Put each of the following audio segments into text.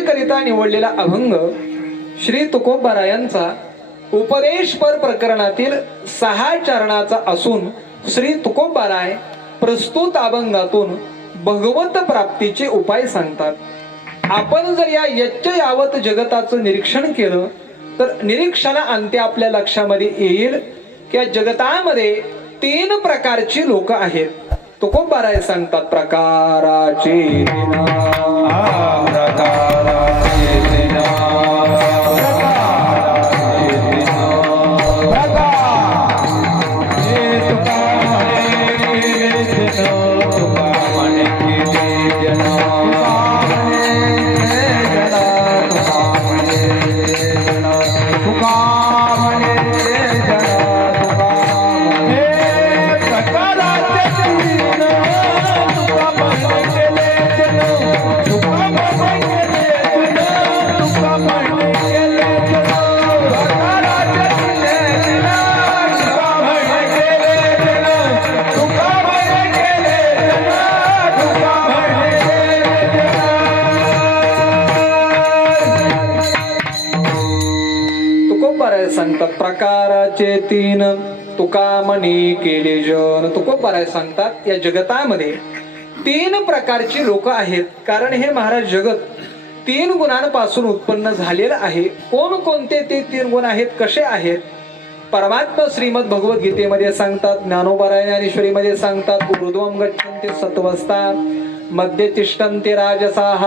चर्चेकरिता निवडलेला अभंग श्री तुकोबारायांचा उपदेशपर प्रकरणातील 6 चरणाचा असून श्री तुकोबाराय प्रस्तुत अभंगातून भगवत प्राप्तीचे उपाय सांगतात. आपण जर या यच्च यावत जगताचं निरीक्षण केलं तर निरीक्षणाअंती आपल्या लक्षामध्ये येईल की या जगतामध्ये 3 प्रकारची लोक आहेत. तुकोबाराय सांगतात प्रकाराचे सांगतात प्रकाराचे 3 तुका म्हणे केले जन. तुकोबाराय सांगतात या जगतामध्ये 3 प्रकारची लोक आहेत. कारण हे महाराज जगत 3 गुणांपासून उत्पन्न झालेलं आहे. कोणकोणते ते 3 गुण आहेत, कसे आहेत? परमात्मा श्रीमद भगवद्गीतेमध्ये सांगतात, ज्ञानोबाराय ज्ञानेश्वरीमध्ये सांगतात, ऊर्ध्वं गच्छन्ति सत्त्वस्था मध्ये तिष्ठन्ति राजसाः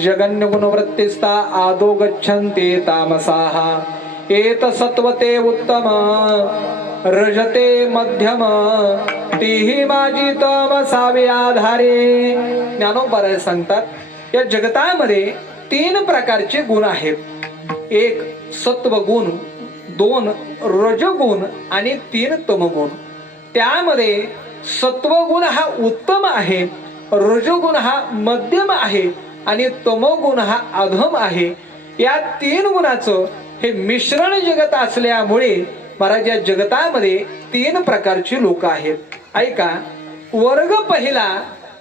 जगन्य गुणवृत्तिस्था आदो गच्छन्ति तामसाः एत सत्वते उत्तम रजते मध्यम तीही माझी तमसावे आधारे. ज्ञानोबाराय सांगतात या जगतामध्ये 3 प्रकारचे गुण आहेत. 1 सत्वगुण, 2 रजगुण आणि 3 तमगुण. त्यामध्ये सत्वगुण हा उत्तम आहे, रजगुण हा मध्यम आहे आणि तमोगुण हा अधम आहे. या 3 गुणाचं हे मिश्रण जगत असल्यामुळे महाराज या जगतामध्ये 3 प्रकारची लोक आहेत. ऐका, वर्ग पहिला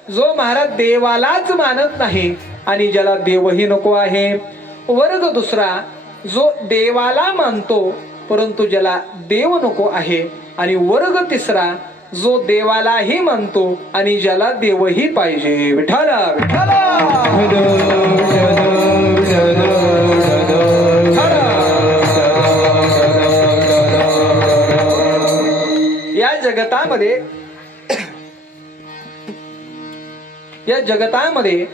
जो महाराज देवालाच मानत नाही आणि ज्याला देवही नको आहे. वर्ग दुसरा जो देवाला मानतो परंतु ज्याला देव नको आहे. आणि वर्ग तिसरा जो देवालाही मानतो आणि ज्याला देवही पाहिजे. विठ्ठल या जगतामध्ये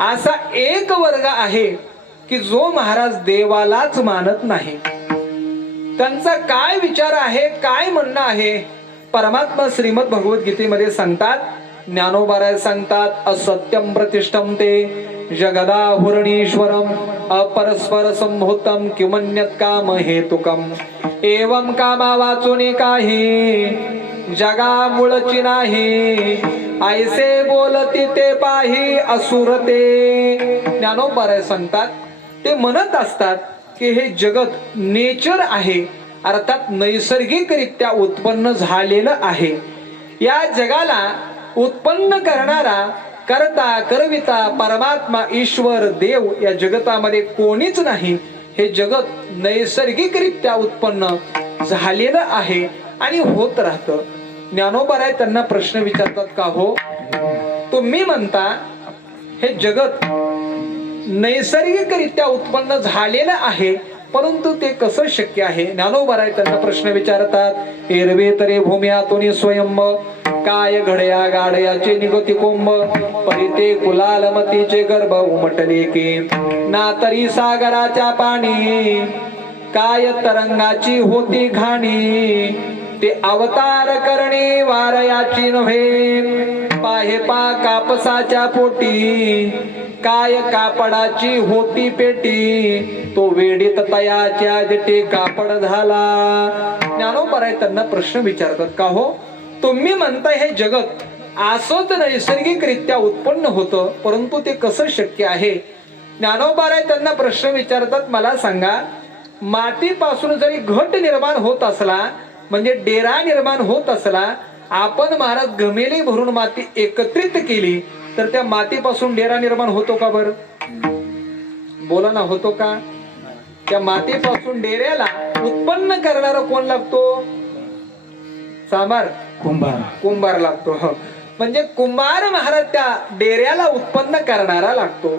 असा एक वर्ग आहे की जो महाराज देवालाच मानत नाही. त्यांचा काय विचार आहे, काय म्हणणं आहे? परमात्मा श्रीमद भगवद्गीतेमध्ये सांगतात, ज्ञानोबाराय सांगतात, असत्यम प्रतिष्ठम ते जगदाहुरणीश्वरम अपरस्पर संभूतम किमन्यत काम हेतुकम एवं कामा वाचून काही जगा मुळची नाही ऐसे बोलती ते पाही असुरते. ज्ञानोबाराय सांगतात, ते म्हणत असतात की हे जगत नेचर आहे, अर्थात नैसर्गिकरित्या उत्पन्न झालेलं आहे. या जगाला उत्पन्न करणारा करता करविता परमात्मा ईश्वर देव या जगतामध्ये कोणीच नाही. हे जगत नैसर्गिकरित्या उत्पन्न झालेलं आहे आणि होत राहतं. ज्ञानोबाराय त्यांना प्रश्न विचारतात, का हो तुम्ही म्हणता हे जगत नैसर्गिकरित्या उत्पन्न झालेलं आहे परंतु ते कसं शक्य आहे? ज्ञानोबाराय त्यांना प्रश्न विचारतात, एरवे तरे भूम्यातून स्वयंभ काय घडया गाडयाचे निगती कोंब परिते कुलालमतीचे गर्भ उमटले की ना तरी सागराच्या पाणी काय तरंगाची होती घाणी ते अवतार करणे वारयाची नव्हे पाहे पा कापसाच्या पोटी काय कापडाची होती पेटी तो वेडीत तयाच्या जटे कापड झाला. ज्ञानोबाराय त्यांना प्रश्न विचारतात, का हो तुम्ही म्हणताय हे जगत असंच नैसर्गिकरित्या उत्पन्न होतं परंतु ते कसं शक्य आहे? ज्ञानोबाराय त्यांना प्रश्न विचारतात, मला सांगा, मातीपासून जरी घट निर्माण होत असला म्हणजे डेरा निर्माण होत असला, आपण महाराज घमेली भरून माती एकत्रित केली तर त्या मातीपासून डेरा निर्माण होतो का बर? बोला ना, होतो का? त्या मातीपासून डेऱ्याला उत्पन्न करणारा कोण लागतो? सांबार कुंभार लागतो. म्हणजे कुंभार महाराज त्या डेऱ्याला उत्पन्न करणारा लागतो.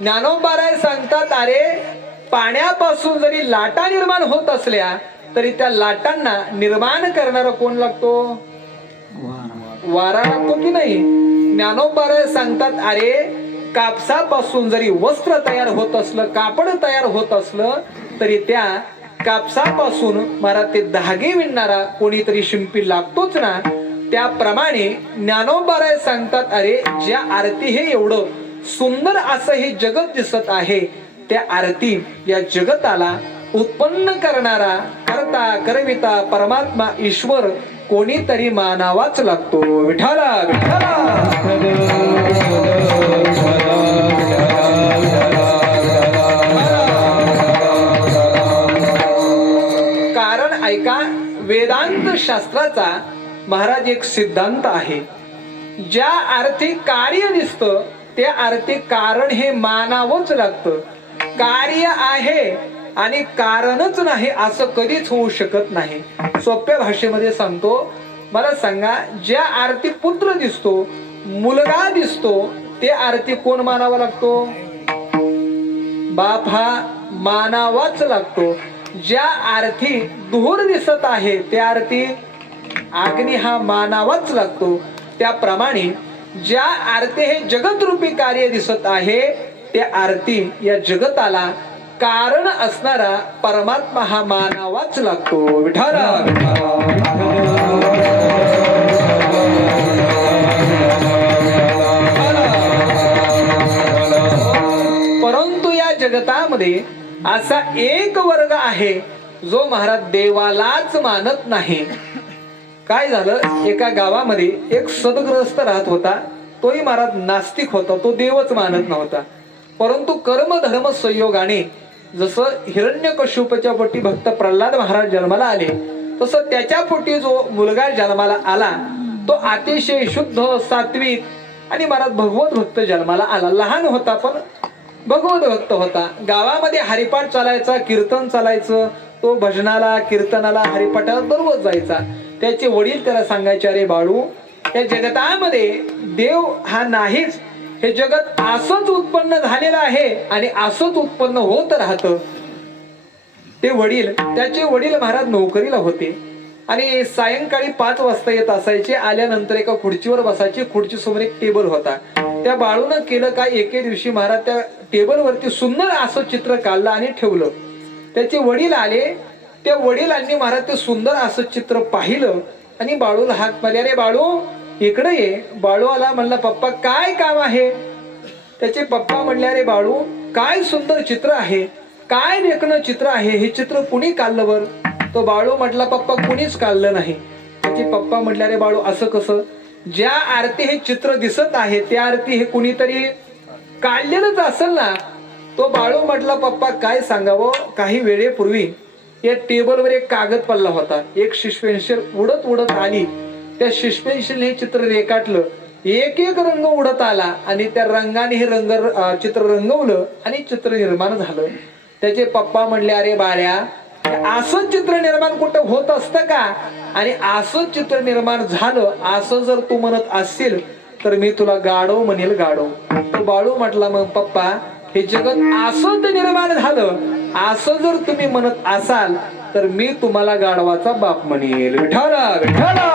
ज्ञानोबाराय सांगतात, अरे पाण्यापासून जरी लाटा निर्माण होत असल्या तरी त्या लाटांना निर्माण करणारा कोण लागतो? वारा लागतो की नाही? ज्ञानोबाराय सांगतात, अरे कापसापासून जरी वस्त्र तयार होत असलं, कापड तयार होत असलं, तरी त्या कापसापासून महाराज ते धागे विणणारा कोणीतरी शिंपी लागतोच ना. त्याप्रमाणे ज्ञानोबाराय सांगतात, अरे ज्या आरती हे एवढं सुंदर असं हे जगत दिसत आहे, त्या आरती या जगताला उत्पन्न करणारा, करता करविता परमात्मा ईश्वर कोणीतरी मानावाच लागतो. विठाला विठाला. कारण ऐका, वेदांत शास्त्राचा महाराज एक सिद्धांत आहे, ज्या अर्थी कार्य दिसतं त्या अर्थी कारण हे मानावंच लागतं. कार्य आहे आणि कारणच नाही असं कधीच होऊ शकत नाही. सोप्या भाषेमध्ये सांगतो, मला सांगा, ज्या आरती पुत्र दिसतो, मुलगा दिसतो, ते आरती कोण मानावा लागतो? बाप हा मानावाच लागतो. ज्या आरती धूर दिसत आहे त्या आरती अग्नी हा मानावाच लागतो. त्याप्रमाणे ज्या आरती हे जगतरूपी कार्य दिसत आहे त्या आरती या जगताला कारण असणारा परमात्मा हा मानावाच लागतो. विठाला. परंतु या जगतामध्ये असा एक वर्ग आहे जो महाराज देवालाच मानत नाही. काय झालं, एका गावामध्ये एक सदग्रस्त राहत होता. तोही महाराज नास्तिक होता, तो देवच मानत नव्हता. परंतु कर्म धर्म संयोगाने जसं हिरण्यकश्यपूच्या पोटी भक्त प्रल्हाद महाराज जन्माला आले, तसं त्याच्या पोटी जो मुलगा जन्माला आला तो अतिशय शुद्ध, सात्विक आणि महाराज भगवत भक्त जन्माला आला. लहान होता पण भगवत भक्त होता. गावामध्ये हरिपाठ चालायचा, कीर्तन चालायचं. तो भजनाला, कीर्तनाला, हरिपाठाला दररोज जायचा. त्याचे वडील त्याला सांगायचे, अरे बाळू, या जगतामध्ये देव हा नाहीच, हे जगत असंच उत्पन्न झालेलं आहे आणि असंच उत्पन्न होत राहतं. त्याचे वडील महाराज नोकरीला होते आणि सायंकाळी 5 वाजता येत असायचे. आल्यानंतर एका खुर्चीवर बसायचे. खुर्ची समोर एक टेबल होता. त्या बाळूनं केलं काय, एके दिवशी महाराज त्या टेबलवरती सुंदर असं चित्र काढलं आणि ठेवलं. त्याचे वडील आले. त्या वडिलांनी महाराज ते सुंदर असं चित्र पाहिलं आणि बाळूला हाक मारले, अरे बाळू इकडे ये. बाळू आला, म्हणला, पप्पा काय काम आहे? त्याचे पप्पा म्हणले, अरे बाळू काय सुंदर चित्र आहे, काय देखणं चित्र आहे, हे चित्र कुणी काढलं बर? तो बाळू म्हटला, पप्पा कुणीच काढलं नाही. त्याचे पप्पा म्हटले, अरे बाळू असं कसं? ज्या आरती हे चित्र दिसत आहे त्या आरती हे कुणीतरी काढलेलंच असेल ना. तो बाळू म्हटला, पप्पा काय सांगावं, काही वेळेपूर्वी या टेबलवर एक कागद पडला होता. एक शिशपेन्सिल उडत उडत आली. त्या शिशपेन्सिल हे चित्र रेखाटलं. एक एक रंग उडत आला आणि त्या रंगाने हे चित्र रंगवलं आणि चित्र निर्माण झालं. त्याचे पप्पा म्हणले, अरे बाळ्या, असं चित्र निर्माण कुठं होत असतं का? आणि असं चित्र निर्माण झालं असं जर तू म्हणत असशील तर मी तुला गाढव म्हणेल, गाढव. तो बाळू म्हटला, मग पप्पा हे जगत असं तर निर्माण झालं, असं जर तुम्ही म्हणत असाल तर मी तुम्हाला गाढवाचा बाप म्हणेल. विठाला विठाला.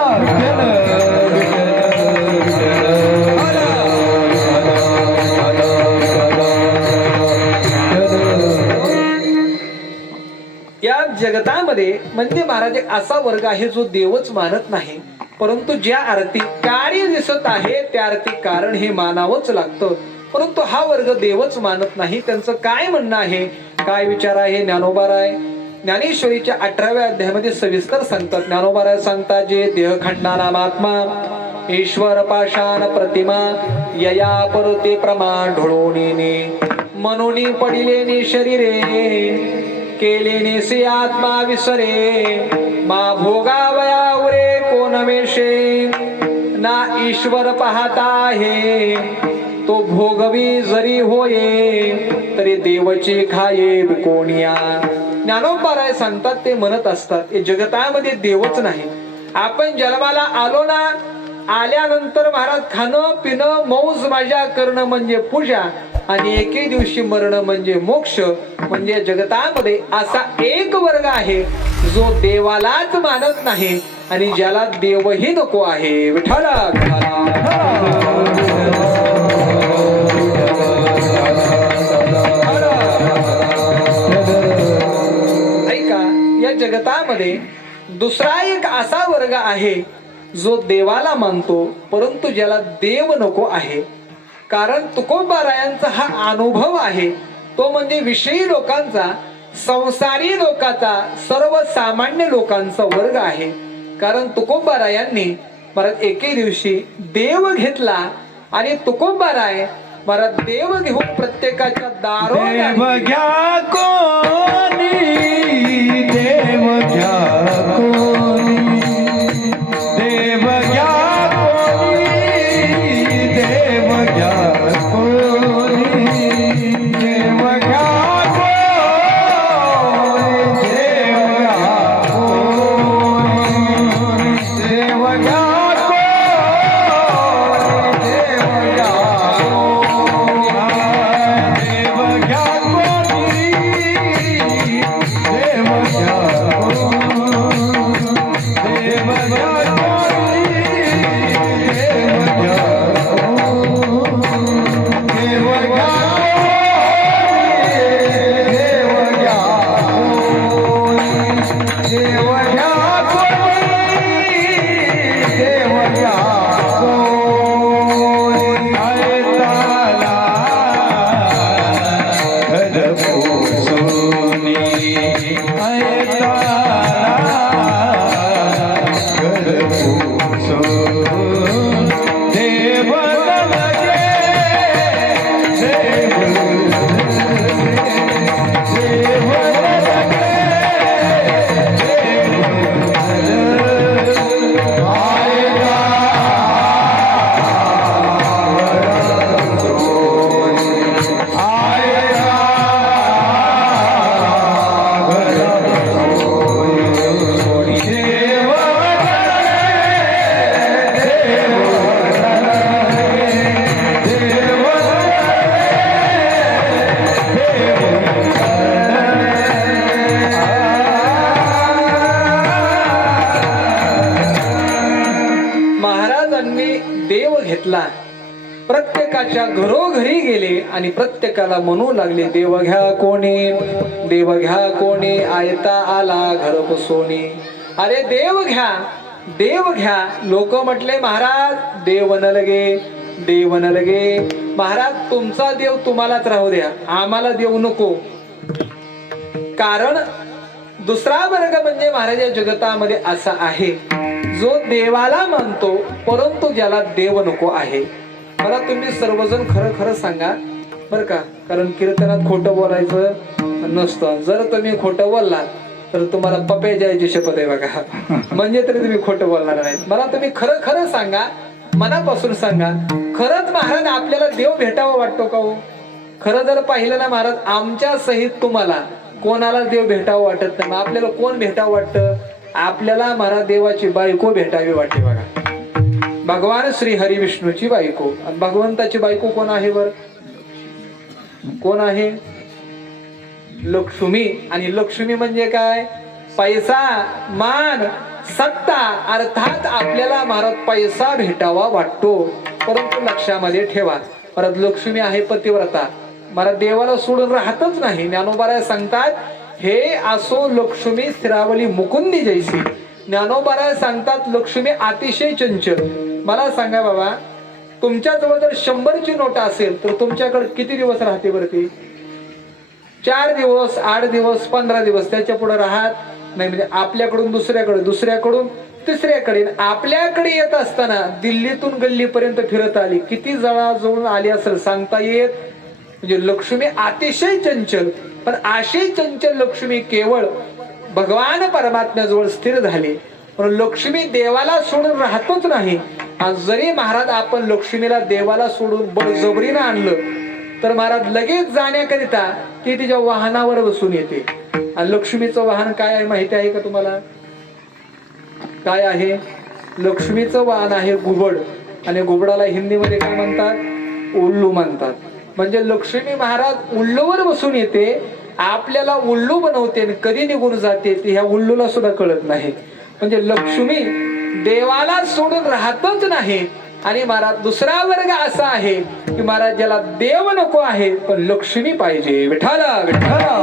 या जगतामध्ये म्हणजे महाराज असा वर्ग आहे जो देवच मानत नाही, परंतु ज्या आरती कार्य दिसत आहे त्या आरती कारण हे मानावंच लागतं. परंतु हा वर्ग देवच मानत नाही. त्यांचं काय म्हणणं आहे, काय विचार आहे? ज्ञानोबाराय ज्ञानेश्वरीच्या 18व्या अध्यायामध्ये सविस्तर सांगतात. ज्ञानोबाराय सांगतात, जे देह खंडना महात्मा ईश्वर पाषाण प्रतिमा यया परते प्रमाण ढोळोनीने मनोनी पडिलेने शरीरे केलेने से आत्मा विसरे मा भोगावया उरे कोण वेशे ना ईश्वर पाहता आहे तो भोगवी जरी होये तरी देवची खाये कोणिया. ज्ञानोबाराय सांगतात ते म्हणत असतात हे जगतामध्ये देवच नाही. आपण जन्माला आलो ना, आल्यानंतर महाराज खाणं पिणं मौज मजा करणं म्हणजे पूजा आणि एके दिवशी मरण म्हणजे मोक्ष. म्हणजे जगतामध्ये असा एक वर्ग आहे जो देवालाच मानत नाही आणि ज्याला देवही नको आहे. विठ्ठला ऐका, या जगतामध्ये दुसरा एक असा वर्ग आहे जो देवाला मानतो परंतु ज्याला देव नको आहे. कारण तुकोबारायांचा हा अनुभव आहे तो म्हणजे विषयी लोकांचा, संसारी लोकांचा, सर्वसामान्य लोकांचा वर्ग आहे. कारण तुकोबारायांनी महाराज एके दिवशी देव घेतला आणि तुकोबाराय महाराज देव घेऊन प्रत्येकाच्या दारों देव घ्या कोणी, देव घ्या कोणी, देव घ्या कोणी, देव घ्या कोणी, देव घ्या कोणी, देव घ्या कोणी, देव घ्या प्रत्येकाच्या घरोघरी गेले आणि प्रत्येकाला म्हणू लागले देव घ्या कोणी, देव घ्या कोणी, आयता आला घर पुसोनी. अरे देव घ्या, देव घ्या. लोक म्हटले महाराज देव न लगे, देव न लगे. महाराज तुमचा देव तुम्हालाच राहू द्या, आम्हाला देव नको. कारण दुसरा वर्ग म्हणजे महाराज या जगतामध्ये असा आहे जो देवाला मानतो परंतु ज्याला देव नको आहे. मला तुम्ही सर्वजण खरं खरं सांगा बर का, कारण कीर्तनात खोटं बोलायचं नसतं. जर तुम्ही खोटं बोललात तर तुम्हाला पपे जायची शपथ आहे बघा. म्हणजे तरी तुम्ही खोटं बोलणार नाही. मला तुम्ही खरं खरं सांगा, मनापासून सांगा, खरंच महाराज आपल्याला देव भेटावा वाटतो का हो? खरं जर पाहिलं ना महाराज, आमच्या सहित तुम्हाला कोणाला देव भेटावं वाटत नाही. आपल्याला कोण भेटावं वाटतं? आपल्याला महाराज देवाची बायको भेटावी वाटते बघा. भगवान श्री हरी विष्णूची बायको. आणि भगवंताची बायको कोण आहे बर? कोण आहे? लक्ष्मी. आणि लक्ष्मी म्हणजे काय? पैसा, मान, सत्ता. अर्थात आपल्याला महाराज पैसा भेटावा वाटतो परंतु लक्षामध्ये ठेवा महाराज लक्ष्मी आहे पतिव्रता. महाराज देवाला सोडून राहतच नाही. ज्ञानोबाराय सांगतात हे असो लक्ष्मी स्थिरावली मुकुंदी जैसी. ज्ञानोबाराय सांगतात लक्ष्मी अतिशय चंचल. मला सांगा बाबा, तुमच्या जवळ जर 100ची नोट असेल तर तुमच्याकडे किती दिवस राहते बरं ती? 4 दिवस, 8 दिवस, 15 दिवस, त्याच्या पुढे राहत नाही. म्हणजे आपल्याकडून दुसऱ्याकडे, दुसऱ्याकडून तिसऱ्याकडे, आपल्याकडे येत असताना दिल्लीतून गल्लीपर्यंत फिरत आली, किती जवळ आली असेल सांगता येत. म्हणजे लक्ष्मी अतिशय चंचल. पण अशी चंचल लक्ष्मी केवळ भगवान परमात्म्याजवळ स्थिर झाली. पण लक्ष्मी देवाला सोडून राहतच नाही. आणि जरी महाराज आपण लक्ष्मीला देवाला सोडून बळजबरीनं आणलं तर महाराज लगेच जाण्याकरिता ती तिच्या वाहनावर बसून येते. आणि लक्ष्मीचं वाहन काय आहे माहिती आहे का तुम्हाला? काय आहे? लक्ष्मीचं वाहन आहे घुबड. आणि घुबडाला हिंदीमध्ये काय म्हणतात? उल्लू म्हणतात. म्हणजे लक्ष्मी महाराज उल्लूवर बसून येते, आपल्याला उल्लू बनवते आणि कधी निघून जाते ती ह्या उल्लूला सुद्धा कळत नाही. म्हणजे लक्ष्मी देवाला सोडून राहतच नाही. आणि महाराज दुसरा वर्ग असा आहे की महाराज ज्याला देव नको आहे पण लक्ष्मी पाहिजे. विठाला विठाला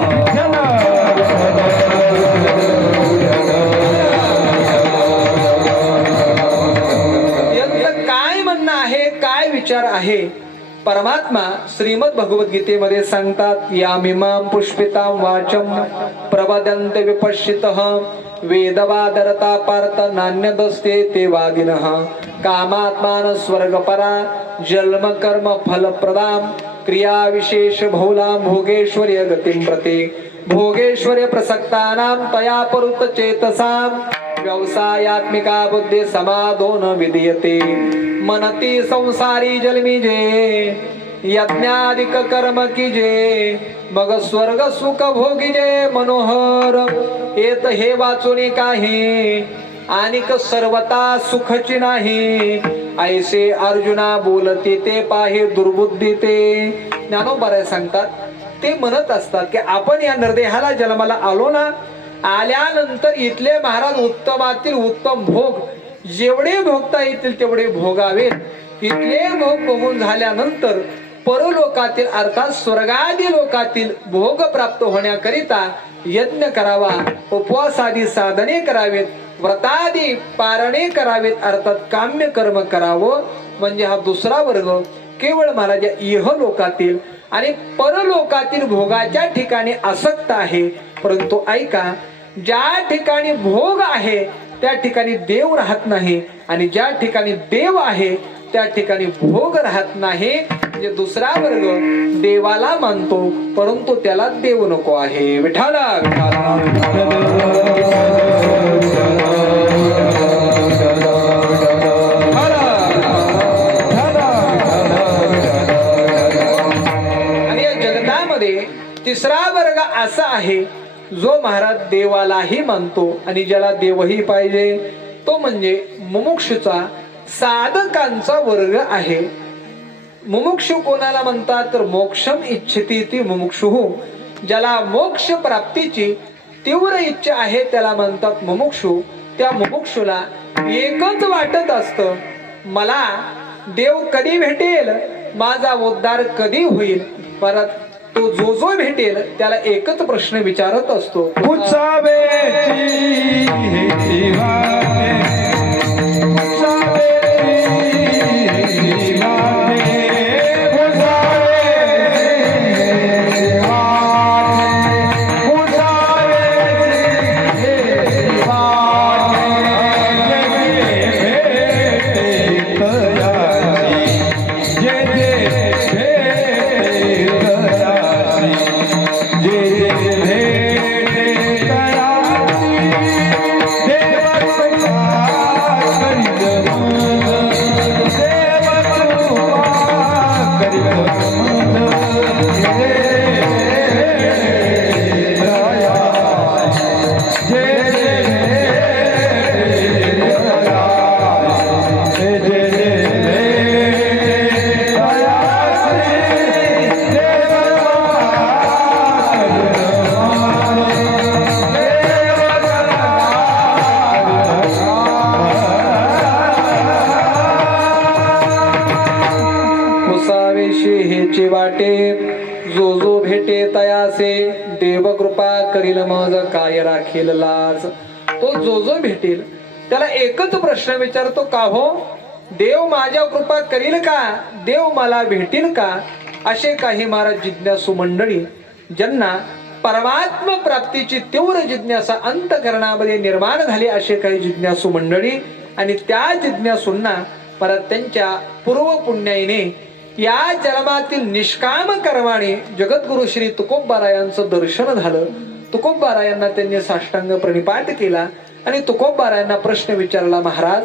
यांचं काय म्हणणं आहे, काय विचार आहे? परमात्मा श्रीमद भगवद्गीतेमध्ये सांगतात, यामिमां पुष्पितां वाचम प्रवदन्ते विपश्चितः वेदवादरता पार्थ नान्यदस्ते ते वादिनः कामात्मान स्वर्गपरा जन्म कर्म फलप्रदां क्रिया विशेष बहुलां भोगेश्वर्य गतिं प्रति भोगेश्वर्य प्रसक्तानां तया परुत चेतसां व्यवसायात्मिका बुद्धी समादो न विधीयते मनती संसारी जन्मीजे यज्ञाधिक कर्म कीजे मग स्वर्ग सुख भोगीजे मनोहर येत हे वाचुनी काही आणिक सर्वता सुखची नाही ऐसे अर्जुना बोलते ते पाहे दुर्बुद्धी ते. ज्ञानोबा सांगतात ते म्हणत असतात की आपण या नरदेहाला जन्माला आलो ना, आल्यानंतर इथले महाराज उत्तमातील उत्तम भोग जेवढे भोगता येतील तेवढे भोगावेत. इथले भोग भोगून झाल्यानंतर परलोकातील अर्थात स्वर्गादी लोकातील भोग प्राप्त होण्याकरिता यज्ञ करावा, उपवासादी साधने करावेत, व्रतादी पारणे करावेत, अर्थात काम्य कर्म करावं. म्हणजे हा दुसरा वर्ग केवळ महाराज इह लोकातील आणि परलोकातील भोगाच्या ठिकाणी आसक्त आहे. परंतु ऐका, ज्या ठिकाणी भोग आहे त्या ठिकाणी देव राहत नाही आणि ज्या ठिकाणी देव आहे त्या ठिकाणी भोग राहत नाही. म्हणजे दुसरा वर्ग देवाला मानतो परंतु त्याला देव नको आहे. विठाला आणि या जगतामध्ये तिसरा वर्ग असा आहे जो महाराज देवालाही मानतो आणि ज्याला देवही पाहिजे, तो म्हणजे मुमुक्षुचा साधकांचा वर्ग आहे. मुमुक्षु कोणाला म्हणतात तर मोक्षम इच्छती ती मुमुक्षुः. ज्याला मोक्ष प्राप्तीची तीव्र इच्छा आहे त्याला म्हणतात मुमुक्षु. त्या मुमुक्षुला एकच वाटत असतं, मला देव कधी भेटेल, माझा उद्धार कधी होईल. परत तो जो जो भेटेल त्याला एकच प्रश्न विचारत असतो, हेचे वाटे जो जो भेटे तयासे देव कृपा करील मज काय राखील लाज. तो जो जो भेटेल त्याला एकच प्रश्न विचारतो, का हो देव माझ्या कृपा करील का, देव मला भेटेल का. असे काही महाराज जिज्ञासू मंडळी ज्यांना परमात्मा प्राप्तीची तीव्र जिज्ञासा अंतःकरणामध्ये निर्माण झाली, असे काही जिज्ञासू मंडळी. आणि त्या जिज्ञासूंना परत त्यांच्या पूर्व पुण्याईने या जन्मातील निष्काम कर्माने जगद्गुरु श्री तुकोबारायांचं दर्शन झालं. तुकोबारायांना त्यांनी साष्टांग प्रणिपात केला आणि तुकोबारायांना प्रश्न विचारला, महाराज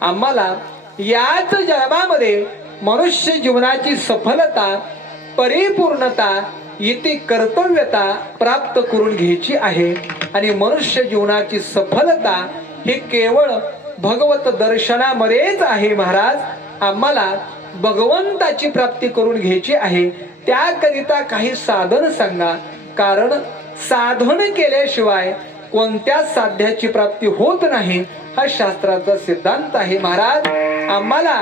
आम्हाला याच जन्मामध्ये मनुष्य जीवनाची सफलता, परिपूर्णता, इति कर्तव्यता प्राप्त करून घ्यायची आहे. आणि मनुष्य जीवनाची सफलता ही केवळ भगवत दर्शनामध्येच आहे. महाराज, आम्हाला भगवंताची प्राप्ती करून घ्यायची आहे. त्याकरिता काही साधन सांगा, कारण साधन केल्याशिवाय कोणत्या साध्याची प्राप्ती होत नाही, हा शास्त्राचा सिद्धांत आहे. महाराज, आम्हाला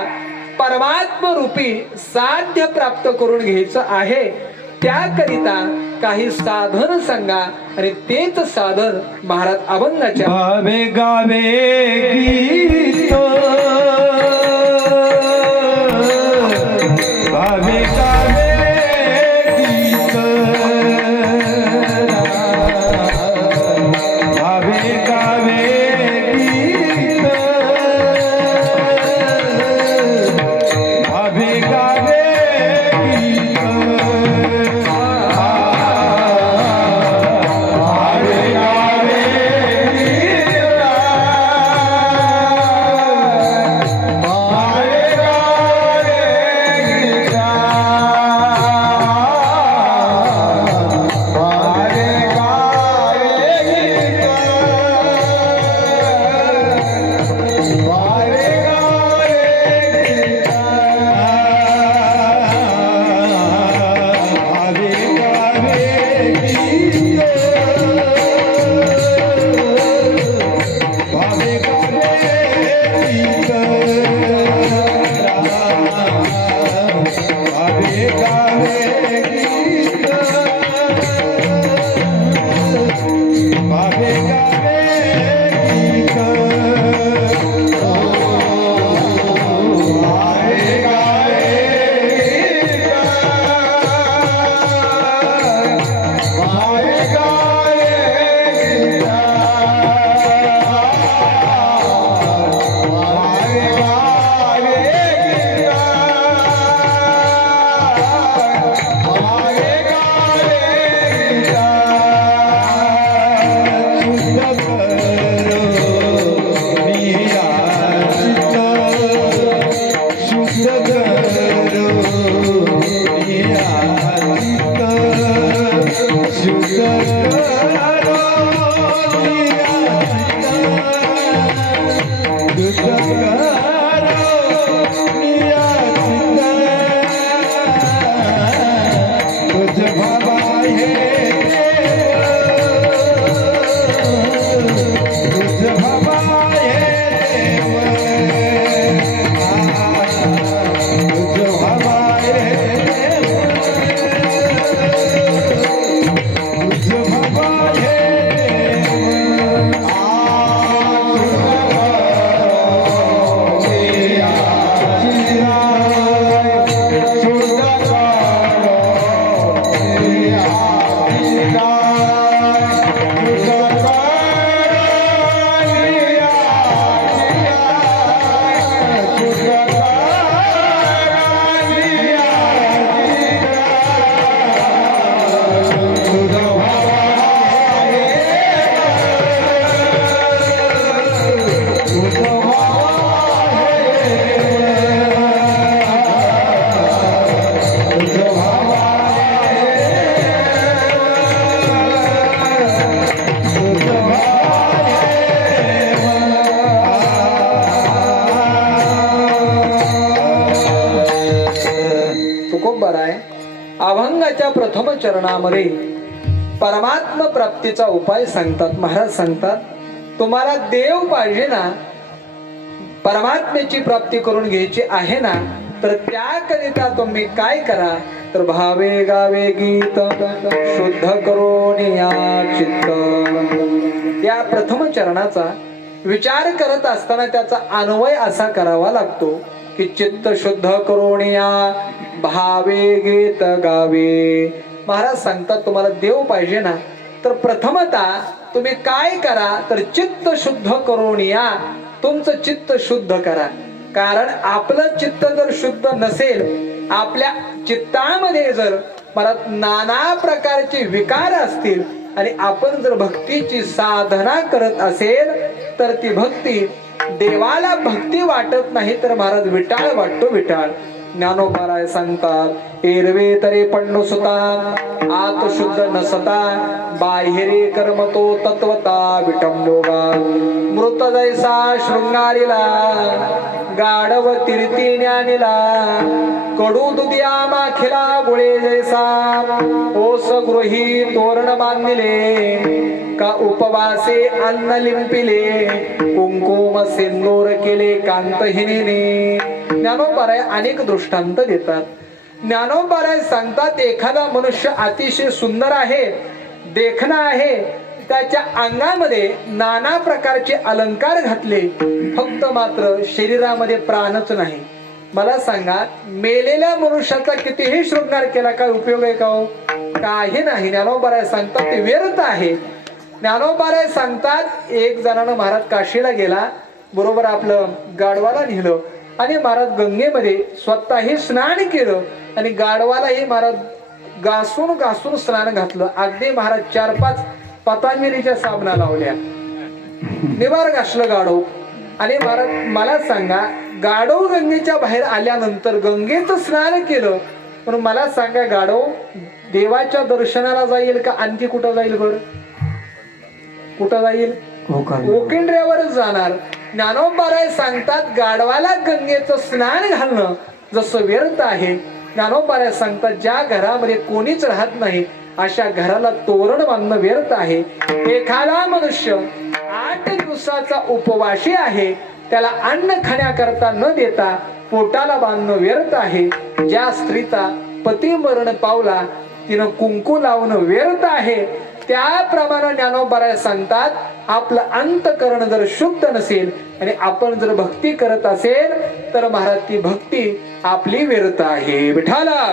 परमात्म रूपी साध्य प्राप्त करून घ्यायचं आहे. त्याकरिता काही साधन सांगा. आणि तेच साधन महाराज अभंगाच्या भावे गावे गीत, भावे गावे गीत, भावे गावे गीत, भावे गावे गीत, भावे गावे अभंगाच्या प्रथम चरणामध्ये परमात्म प्राप्तीचा उपाय सांगतात. महाराज सांगतात, तुम्हाला देव पाहिजे ना, परमात्म्याची प्राप्ती करून घ्यायची आहे ना, तर त्याकरिता तुम्ही काय करा, तर भावे गावे गीत शुद्ध करून या चित्त. या प्रथम चरणाचा विचार करत असताना त्याचा अन्वय असा करावा लागतो की चित्त शुद्ध करून या भावे गीत गावे. महाराज सांगतात, तुम्हाला देव पाहिजे ना, तर प्रथमतः तुम्ही काय करा, तर चित्त शुद्ध करून या. तुमचं चित्त शुद्ध करा. कारण आपलं चित्त जर शुद्ध नसेल, आपल्या चित्तामध्ये जर मला नाना प्रकारचे विकार असतील आणि आपण जर भक्तीची साधना करत असेल, तर ती भक्ती देवाला भक्ती वाटत नाही तर महाराज विटाळ वाटतो विटाळ. ज्ञानोबाराय सांगतात एरवे तरे पंडू सुता आत शुद्ध नसता बाहेरे कर्मतो तत्वता विटंबोगा. मृत जैसा शृंगारीला गाढव तीर्थी ज्ञानीला कडू दुधिया माखिला गुळे जैसा ओस गृही तोरण बांधिले का उपवासे अन्न लिंपिले कुंकुम सिंदूर केले कांतहिनीने. ज्ञानोबाराय अनेक दृष्टांत देतात. ज्ञानोबाराय सांगतात एखादा मनुष्य अतिशय सुंदर आहे, देखणा आहे, त्याच्या अंगामध्ये नाना प्रकारचे अलंकार घातले, फक्त मात्र शरीरामध्ये प्राणच नाही. मला सांगा मेलेल्या मनुष्याचा कितीही शृंगार केला काय उपयोग आहे का हो? काही नाही. ज्ञानोबाराय सांगतात ते व्यर्थ आहे. ज्ञानोबाराय सांगतात एक जणानं महाराज काशीला गेला, बरोबर आपलं गाढवाला नेलं आणि महाराज गंगेमध्ये स्वतःही स्नान केलं आणि गाढवालाही महाराज घासून घासून स्नान घातलं. अगदी महाराज 4-5 पतंजलीच्या साबणा लावल्या, निबार घासलं गाढव. आणि महाराज मला सांगा गाढव गंगेच्या बाहेर आल्यानंतर गंगेचं स्नान केलं म्हणून मला सांगा गाढव देवाच्या दर्शनाला जाईल का आणखी कुठं जाईल? बर कुठं जाईल? ओकेंड्र्यावरच जाणार. ज्ञानोबाराय सांगतात गाढवाला गंगेचं स्नान घालणं जसं व्यर्थ आहे. ज्ञानोबाराय सांगतात ज्या घरामध्ये कोणीच राहत नाही अशा घराला तोरण बांधणं व्यर्थ आहे. एखादा मनुष्य 8 दिवसाचा उपवासी आहे, त्याला अन्न खाण्याकरता न देता पोटाला बांधणं व्यर्थ आहे. ज्या स्त्रीचा पती मरण पावला तिनं कुंकू लावणं व्यर्थ आहे. त्याप्रमाणे ज्ञानोबाराय सांगतात आपलं अंतकरण जर शुद्ध नसेल आणि आपण जर भक्ती करत असेल तर महाराज ती भक्ती आपली व्यर्थ आहे. विठाला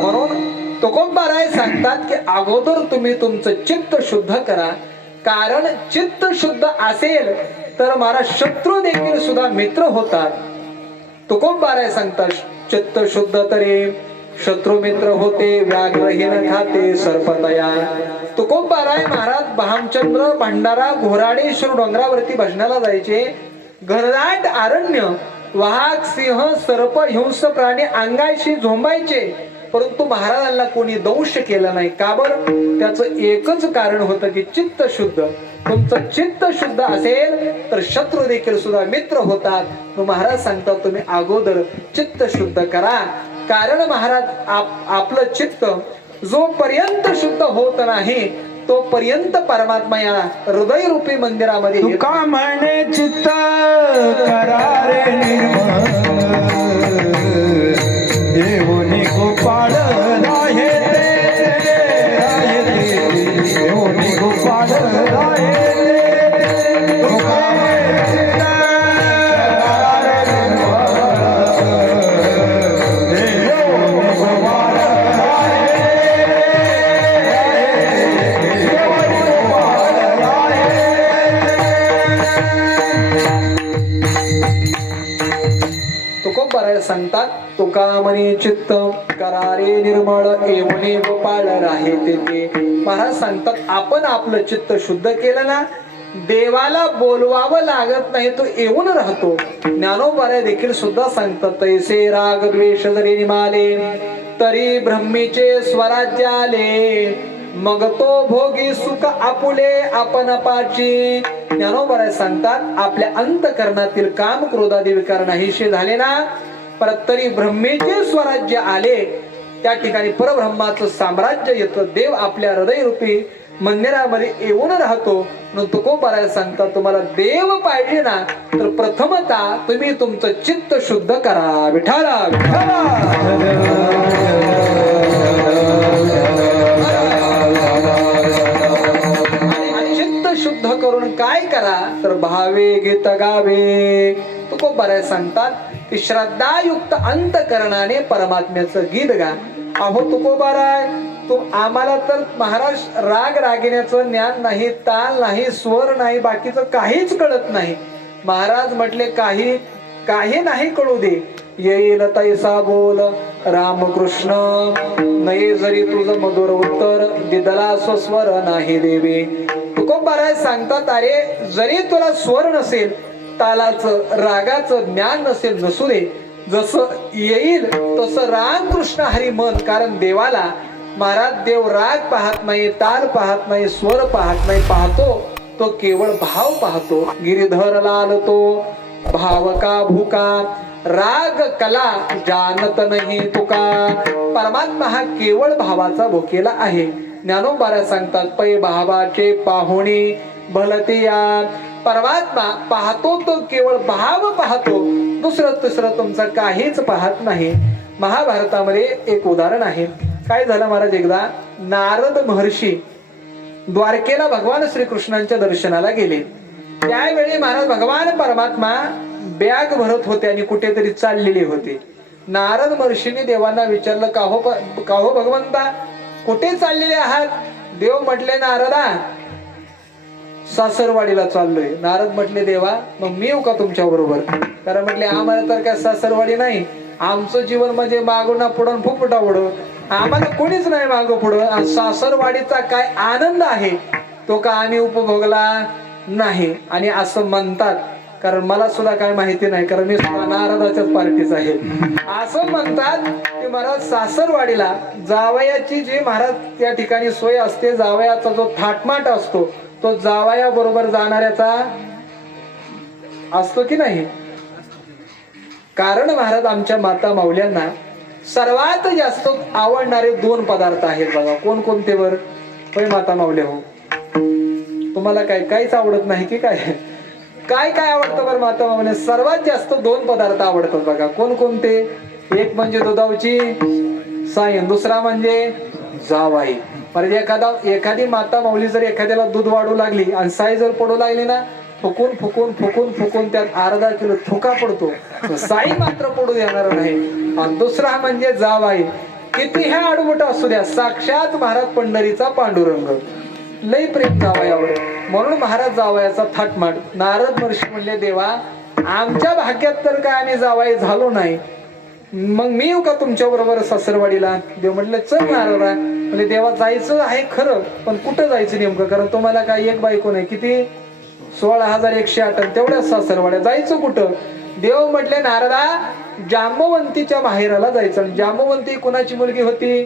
म्हणून तुकोबाराय सांगतात की अगोदर तुम्ही तुमचं चित्त शुद्ध करा. कारण चित्त शुद्ध असेल तर महाराज शत्रू देखील सुद्धा मित्र होतात. तुकोबाराय सांगतात चित्त शुद्ध तरी शत्रू मित्र होते व्याघ्रहीन खाते सर्पतया. तुकोबाराय महाराज भामचंद्र भंडारा घोराडेश्वर डोंगरावरती भजनाला जायचे. घनदाट अरण्य, वाघ सिंह सर्प हिंस प्राणी अंगाशी झोंबायचे, परंतु महाराजांना कोणी दंश केलं नाही. का बरं? त्याचं एकच कारण होतं की चित्त शुद्ध. तुमचं चित्त शुद्ध असेल तर शत्रू देखील सुद्धा मित्र होतात. महाराज सांगतात तुम्ही अगोदर चित्त शुद्ध करा. कारण महाराज आपलं चित्त जोपर्यंत शुद्ध होत नाही तोपर्यंत परमात्मा या हृदय रूपी मंदिरामध्ये तुका म्हणे चित्त करारे निर्मळ देवनी गोपाळ राहे देवनी गोपाळ राहे. सांगतात तुका म्हणे चित्त करारे निर्मळ एवढे गोपाळ राहे ते. महाराज सांगतात आपण आपलं चित्त शुद्ध केलं ना देवाला बोलवावं लागत नाही, तो येऊन राहतो. ज्ञानोबाराय देखील सुद्धा सांगतात तैसे राग द्वेष जरी निमाले तरी ब्रह्मीचे स्वराज्य आले मग तो भोगी सुख आपुले आपण पाची. ज्ञानोबाराय सांगतात आपल्या अंतकरणातील काम क्रोधादी विकार नाहीसे झाले ना परत तरी ब्रह्मेचे स्वराज्य आले, त्या ठिकाणी परब्रह्माचं साम्राज्य येतं. देव आपल्या हृदय रूपी मंदिरामध्ये येऊन राहतो. म्हणून तुकोबाराय सांगतात तुम्हाला देव पाहिजे ना तर प्रथमतः तुम्ही तुमचं चित्त शुद्ध करा. विठाला चित्त शुद्ध करून काय करा तर भावे गीत गावे. तुकोबाराय सांगतात की श्रद्धायुक्त अंतकरणाने परमात्म्याचं गीत गा. अहो तुकोबाराय आम्हाला तर महाराज राग रागिण्याचं ज्ञान नाही, ताल नाही, स्वर नाही, बाकीचं काहीच कळत नाही. महाराज म्हटले काही नाही कळू दे, येईल तैसा बोल रामकृष्ण नये जरी तुझं मधुर उत्तर दिदला स्वस्वर नाही देवी. तुकोबाराय सांगतात अरे जरी तुला स्वर नसेल, तालाचं रागाचं ज्ञान नसेल, नसू दे, जसं येईल तसं रामकृष्ण हरी मन. कारण देवाला महाराज देव राग पाहत नाही, ताल पाहत नाही, स्वर पाहत नाही, पाहतो तो केवळ भाव पाहतो. गिरिधर लाल तो भाव का भूका राग कला जानत नाही तुका. परमात्मा हा केवळ भावाचा भुकेला आहे. ज्ञानोबारा सांगतात पै भावाचे पाहुणे भलतिया. परमात्मा पाहतो तो केवळ भाव पाहतो, दुसरं तिसरं तुमचं काहीच पाहत नाही. महाभारतामध्ये एक उदाहरण आहे. काय झालं महाराज, एकदा नारद महर्षी द्वारकेला भगवान श्रीकृष्णांच्या दर्शनाला गेले. त्यावेळी महाराज भगवान परमात्मा बॅग भरत होते आणि कुठेतरी चाललेले होते. नारद महर्षींनी देवांना विचारलं का हो भगवंता कुठे चाललेले आहात? देव म्हटले नारदा सासरवाडीला चाललोय. नारद म्हटले देवा मग मी येऊ का तुमच्या बरोबर? कारण म्हटले आम्हाला तर काय सासरवाडी नाही, आमचं जीवन म्हणजे मागून पुढं फुफुटा उडं, आम्हाला कोणीच नाही मागं पुढं. सासरवाडीचा काय आनंद आहे तो का आम्ही उपभोगला नाही. आणि असं म्हणतात, कारण मला सुद्धा काय माहिती नाही, कारण मी सुद्धा नारदाच्याच पार्टीच आहे. असं म्हणतात की महाराज सासरवाडीला जावयाची जी महाराज त्या ठिकाणी सोय असते, जावयाचा जो थाटमाट असतो तो जावया बरोबर जाणाऱ्याचा असतो की नाही. कारण महाराज आमच्या माता माऊल्यांना सर्वात जास्त आवडणारे 2 पदार्थ आहेत बघा. कोणकोणते वर? होय माता माऊल्या हो, तुम्हाला काय काहीच आवडत नाही की काय? काय काय आवडतं बरं माता माऊल्या? सर्वात जास्त 2 पदार्थ आवडतात बघा. कोणकोणते? एक म्हणजे दुधावची सायन, दुसरा म्हणजे जावाई. म्हणजे एखादी माता माऊली जर एखाद्याला दूध वाढू लागली आणि साई जर पडू लागली ना, फुकून फुकून फुकून फुकून त्यात अर्धा किलो थुका पडतो, साई मात्र पडू देणार नाही. आणि दुसरा म्हणजे जावाई. किती ह्या आडमुठा असू द्या, साक्षात महाराज पंढरीचा पांडुरंग, लई प्रेम जावयावर. म्हणून महाराज जावयाचा थाटमाट. नारद महर्षी म्हणले देवा आमच्या भाग्यात तर काय आम्ही जावाई झालो नाही, मग मी येऊ का तुमच्या बरोबर सासरवाडीला? देव म्हटलं चल नारदा. म्हणजे देवा जायचं आहे खरं, पण कुठं जायचं नेमकं? कारण तुम्हाला काय एक बायको नाही, किती 16,108 तेवढ्या सासरवाड्या, जायचं कुठं? देव म्हटले नारदा जांबवंतीच्या माहेराला जायचं. जांबवंती कुणाची मुलगी होती?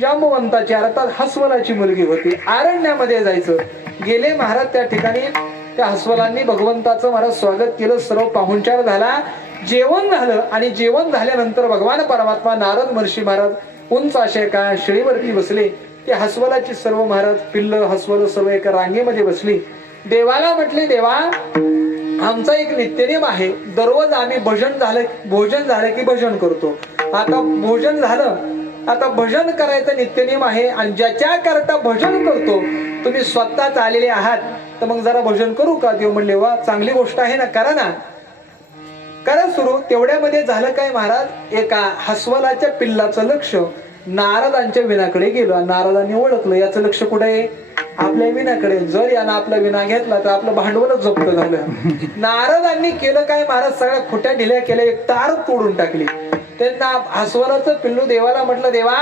जांबवंताची अर्थात हसवलाची मुलगी होती. अरण्यामध्ये जायचं. गेले महाराज त्या ठिकाणी. त्या हसवलांनी भगवंताचं महाराज स्वागत केलं, सर्व पाहुणचार झाला, जेवण झालं. आणि जेवण झाल्यानंतर भगवान परमात्मा नारद महर्षी महाराज उंच अशा एका शिळीवरती बसले. ते हसवलाची सर्व महाराज पिल्ल हसवल सर्व एका रांगेमध्ये बसली. देवाला म्हटले देवा आमचा एक नित्यनेम आहे, दररोज आम्ही भोजन झालं की भजन करतो. आता भोजन झालं, आता भजन करायचं नित्यनेम आहे. आणि ज्याच्या करता भजन करतो तुम्ही स्वतःच आलेले आहात, तर मग जरा भजन करू का? देव म्हणले वा चांगली गोष्ट आहे ना, करा ना, करा सुरू. तेवढ्यामध्ये झालं काय महाराज, एका हसवलाच्या पिल्लाचं लक्ष नारदांच्या विणाकडे गेलं. नारदांनी ओळखलं याचं लक्ष कुठे आहे? आपल्या विणाकडे. जर यानं आपला विणा घेतला तर आपलं भांडवलच जप्त झालं. नारदांनी केलं काय महाराज, सगळ्या खोट्या ढिल्या केल्या, एक तार तोडून टाकली. त्यांना हसवलाचं पिल्लू देवाला म्हटलं देवा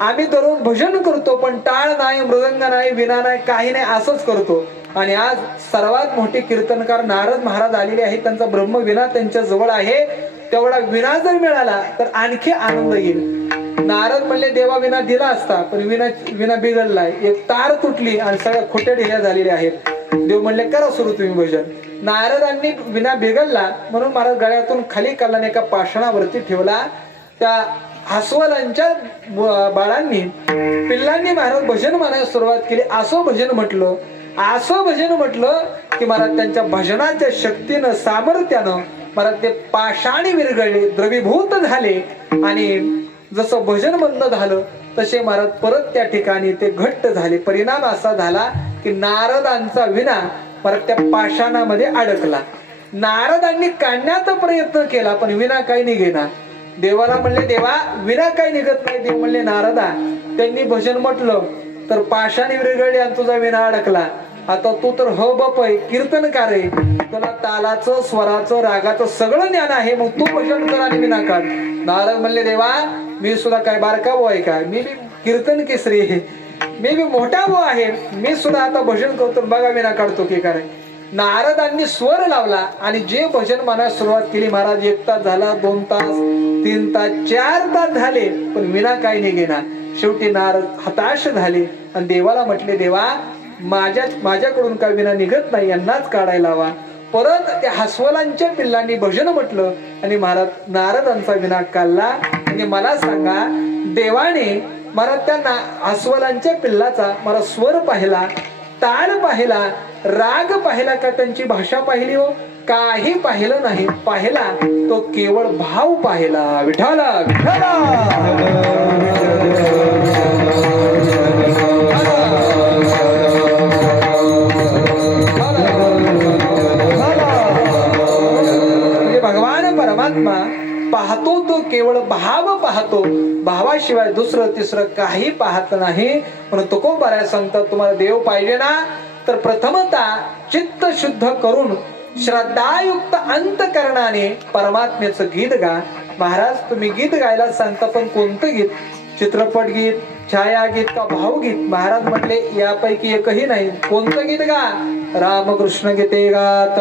आम्ही दररोज भजन करतो, पण टाळ नाही, मृदंग नाही, विणा नाही, काही नाही, असंच करतो. आणि आज सर्वात मोठे कीर्तनकार नारद महाराज आलेले आहेत, त्यांचा ब्रह्मविणा त्यांच्या जवळ आहे. तेवढा विणा जर मिळाला तर आणखी आनंद येईल. नारद म्हणले देवा विणा दिला असता, पण विणा बिघडलाय, एक तार तुटली आणि सगळ्या खोट्या ढिल्या झालेल्या आहेत. देव म्हणले करा सुरू तुम्ही भजन. नारदांनी विणा बिघडला म्हणून महाराज गळ्यातून खाली काढला, एका पाषाणावरती ठेवला. त्या हसवलांच्या बाळांनी पिल्लांनी महाराज भजन म्हणायला सुरुवात केली. असं भजन म्हटलं की महाराज त्यांच्या भजनाच्या शक्तीनं सामर्थ्यानं महाराज ते पाषाणी विरघळले, द्रवीभूत झाले. आणि जसं भजन बंद झालं तसे महाराज परत त्या ठिकाणी ते घट्ट झाले. परिणाम असा झाला की नारदांचा विणा परत त्या पाषाणामध्ये अडकला. नारदांनी काढण्याचा प्रयत्न केला पण विणा काही निघेना. देवाला म्हणले देवा विणा काही निघत नाही. देव म्हणले नारदा त्यांनी भजन म्हटलं तर पाषाणी विरघळली आणि तुझा विणा अडकला. आता तू तर ह बप आहे, कीर्तनकार आहे, तुला तालाचं स्वराचं रागाचं सगळं ज्ञान आहे, मग तू भजन कर आणि मी नाकाड. नारद म्हणले देवा मी सुद्धा काय बारका भाऊ आहे का, मी बी कीर्तन केसरी आहे, मी बी मोठा भाऊ आहे, मी सुद्धा आता भजन करतो, बघा मी नाकाडतो की काय. नारदांनी स्वर लावला आणि जे भजन म्हणायला सुरुवात केली महाराज, 1 तास झाला, 2 तास, 3 तास, 4 तास झाले, पण विना काही निघेना. शेवटी नारद हताश झाले आणि देवाला म्हटले देवा माझ्याकडून काय विना निघत नाही, यांनाच काढायला हवा. परत त्या हसवलांच्या पिल्लांनी भजन म्हटलं आणि महाराज नारदांचा विना काढला. म्हणजे मला सांगा देवाने मला त्या हसवलांच्या पिल्लाचा मला स्वर पाहिला, ताल पाहिला, राग पाहिला का, त्यांची भाषा पाहिली हो, काही पाहिलं नाही. पाहिला तो केवळ भाव पाहिला. विठाला विठाला म्हणजे भगवान परमात्मा पाहतो तो केवळ भाव पाहतो, भावाशिवाय दुसरं तिसरं काही पाहत नाही. म्हणून तुकोबाराय सांगतात तुम्हाला देव पाहिजे ना तर प्रथमतः चित्त शुद्ध करून श्रद्धायुक्त अंतकरणाने परमात्म्याचं गीत गा. महाराज तुम्ही गीत गायला सांगता, पण कोणतं गीत? चित्रपट गीत, छायागीत का भावगीत? महाराज म्हटले यापैकी एकही नाही. कोणतं गीत गा? रामकृष्ण गीते गात,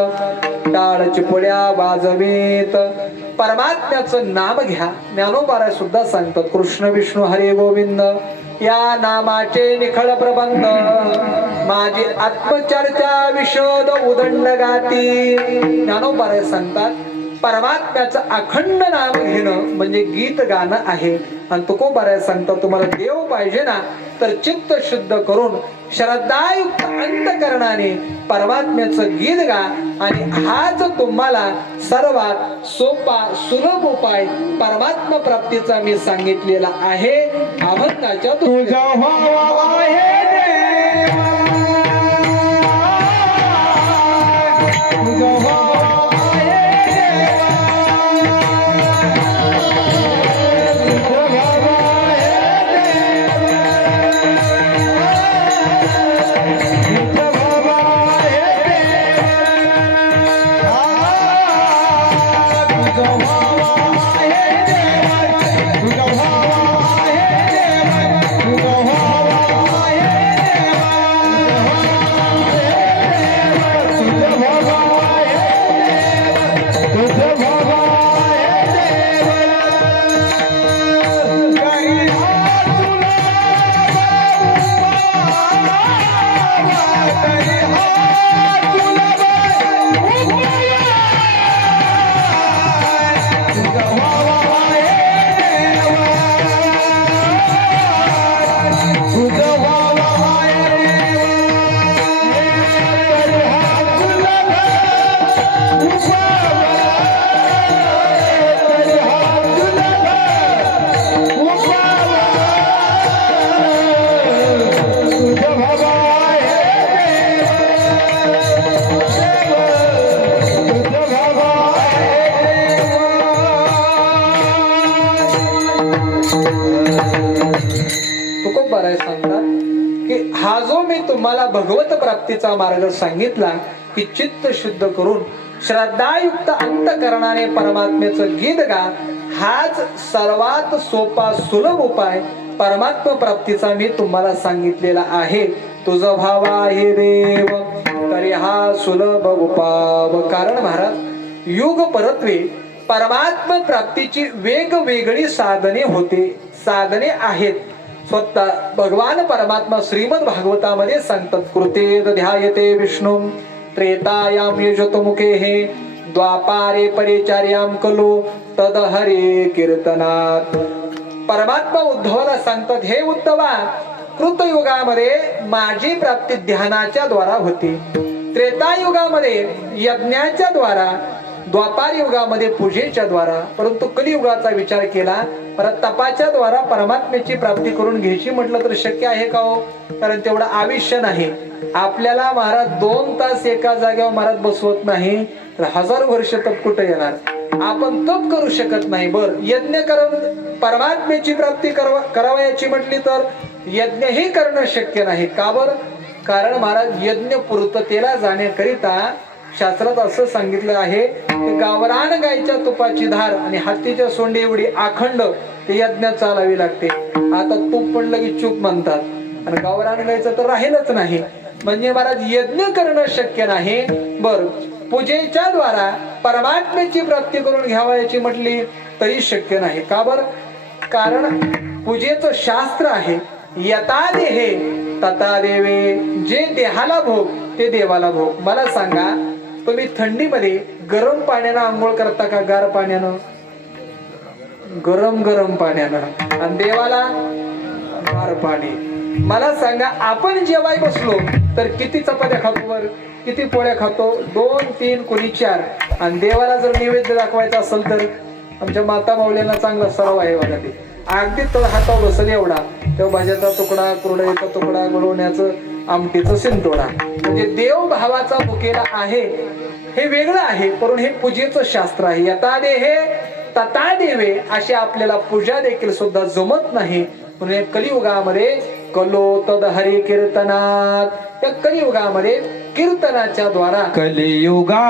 टाळ चिपळ्या वाजवीत, परमात्म्याचं नाम घ्या. ज्ञानोबाराय सुद्धा सांगतात कृष्ण विष्णू हरे गोविंद या नामाचे निखळ प्रबंध, माझी आत्मचर्चा विशोध उदंड गाती. ज्ञानोबाराय सांगतात परमात्म्याचं अखंड नाम घेणं म्हणजे गीत गाणं आहे. आणि तुकोबाराय सांगतात तुम्हाला देव पाहिजे ना तर चित्त शुद्ध करून श्रद्धायुक्त अंतकरणाने परमात्म्याचं गीत गा. आणि हाच तुम्हाला सर्वात सोपा सुलभ उपाय परमात्मा प्राप्तीचा मी सांगितलेला आहे. अभंगाच्या तुझा भाव आहे देवा, तुझा भाव आहे तुकोबाराय सांगतात की हा जो मी तुम्हाला भगवत प्राप्तीचा मार्ग सांगितला की चित्त शुद्ध करून श्रद्धायुक्त अंतकरणाने परमात्म्याचं गीत गा, हाच सर्वात सोपा सुलभ उपाय परमात्मा प्राप्तीचा मी तुम्हाला सांगितलेला आहे. तुझा भाव आहे देव तरी हा सुलभ उपाव. कारण महाराज युग परत्वे परमात्मा प्राप्तीची वेगवेगळी साधने होते, साधने आहेत. स्वतः भगवान परमात्मा श्रीमद भागवतामध्ये सांगतात कृते ध्यायते विष्णू त्रेतायाम यजतो मुखे हे द्वापारे परिचार्याम कलो तद हरे कीर्तनात. परमात्मा उद्धवाला सांगतात हे उद्धवा कृतयुगामध्ये माझी प्राप्ती ध्यानाच्या द्वारा होती, त्रेतायुगामध्ये यज्ञाच्या द्वारा, द्वापार युगामध्ये पूजेच्या द्वारा, परंतु कलियुगाचा विचार केला परत तपाच्या द्वारा परमात्म्याची प्राप्ती करून घ्यायची म्हटलं तर शक्य आहे का हो? कारण तेवढं आयुष्य नाही आपल्याला. महाराज 2 तास एका जागेवर महाराज बसवत नाही तर 1000 वर्ष तप कुठे येणार? आपण तप करू शकत नाही. बर यज्ञ करून परमात्म्याची प्राप्ती करावयाची म्हटली तर यज्ञही करणं शक्य नाही. का बर? कारण महाराज यज्ञ पूर्ततेला जाण्याकरिता शास्त्रात असं सांगितलं आहे की गावरान गायच्या तुपाची धार आणि हत्तीच्या सोंडी एवढी अखंड ते यज्ञात चालावी लागते. आता तूप पण लगेच चूप म्हणतात आणि गावरान गायचं तर राहीलच नाही. म्हणजे महाराज यज्ञ करणं शक्य नाही. बर पूजेच्या द्वारा परमात्म्याची प्राप्ती करून घ्यावायची म्हटली तरी शक्य नाही. का बर? कारण पूजेचं शास्त्र आहे यथा देहे तथा देवे. जे देहाला भोग ते देवाला भोग. मला सांगा तुम्ही थंडीमध्ये गरम पाण्यानं आंघोळ करता का गार पाण्यानं? गरम गरम पाण्यानं. आणि देवाला गार पाणी. मला सांगा आपण जेवाय बसलो तर किती चपात्या खातो वर? किती पोळ्या खातो? 2, 3 कोणी 4. आणि देवाला जर नैवेद्य दाखवायचा असेल तर आमच्या माता माऊलींना चांगला सराव आहे बघा. ते अगदी तळ हातावर बसल एवढा तेव्हा भाज्याचा तुकडा, कुरडईचा तुकडा, गडवण्याचं आमटीचं शिंतोडा. म्हणजे देव भावाचा भुकेला आहे हे वेगळं आहे. परंतु हे पूजेचं शास्त्र आहे. यथा देहे तथा देवे अशी आपल्याला पूजा देखील सुद्धा जमत नाही. म्हणून कलियुगामध्ये कलो तद हरी कीर्तनात. त्या कलियुगामध्ये कीर्तनाच्या द्वारा कलियुगा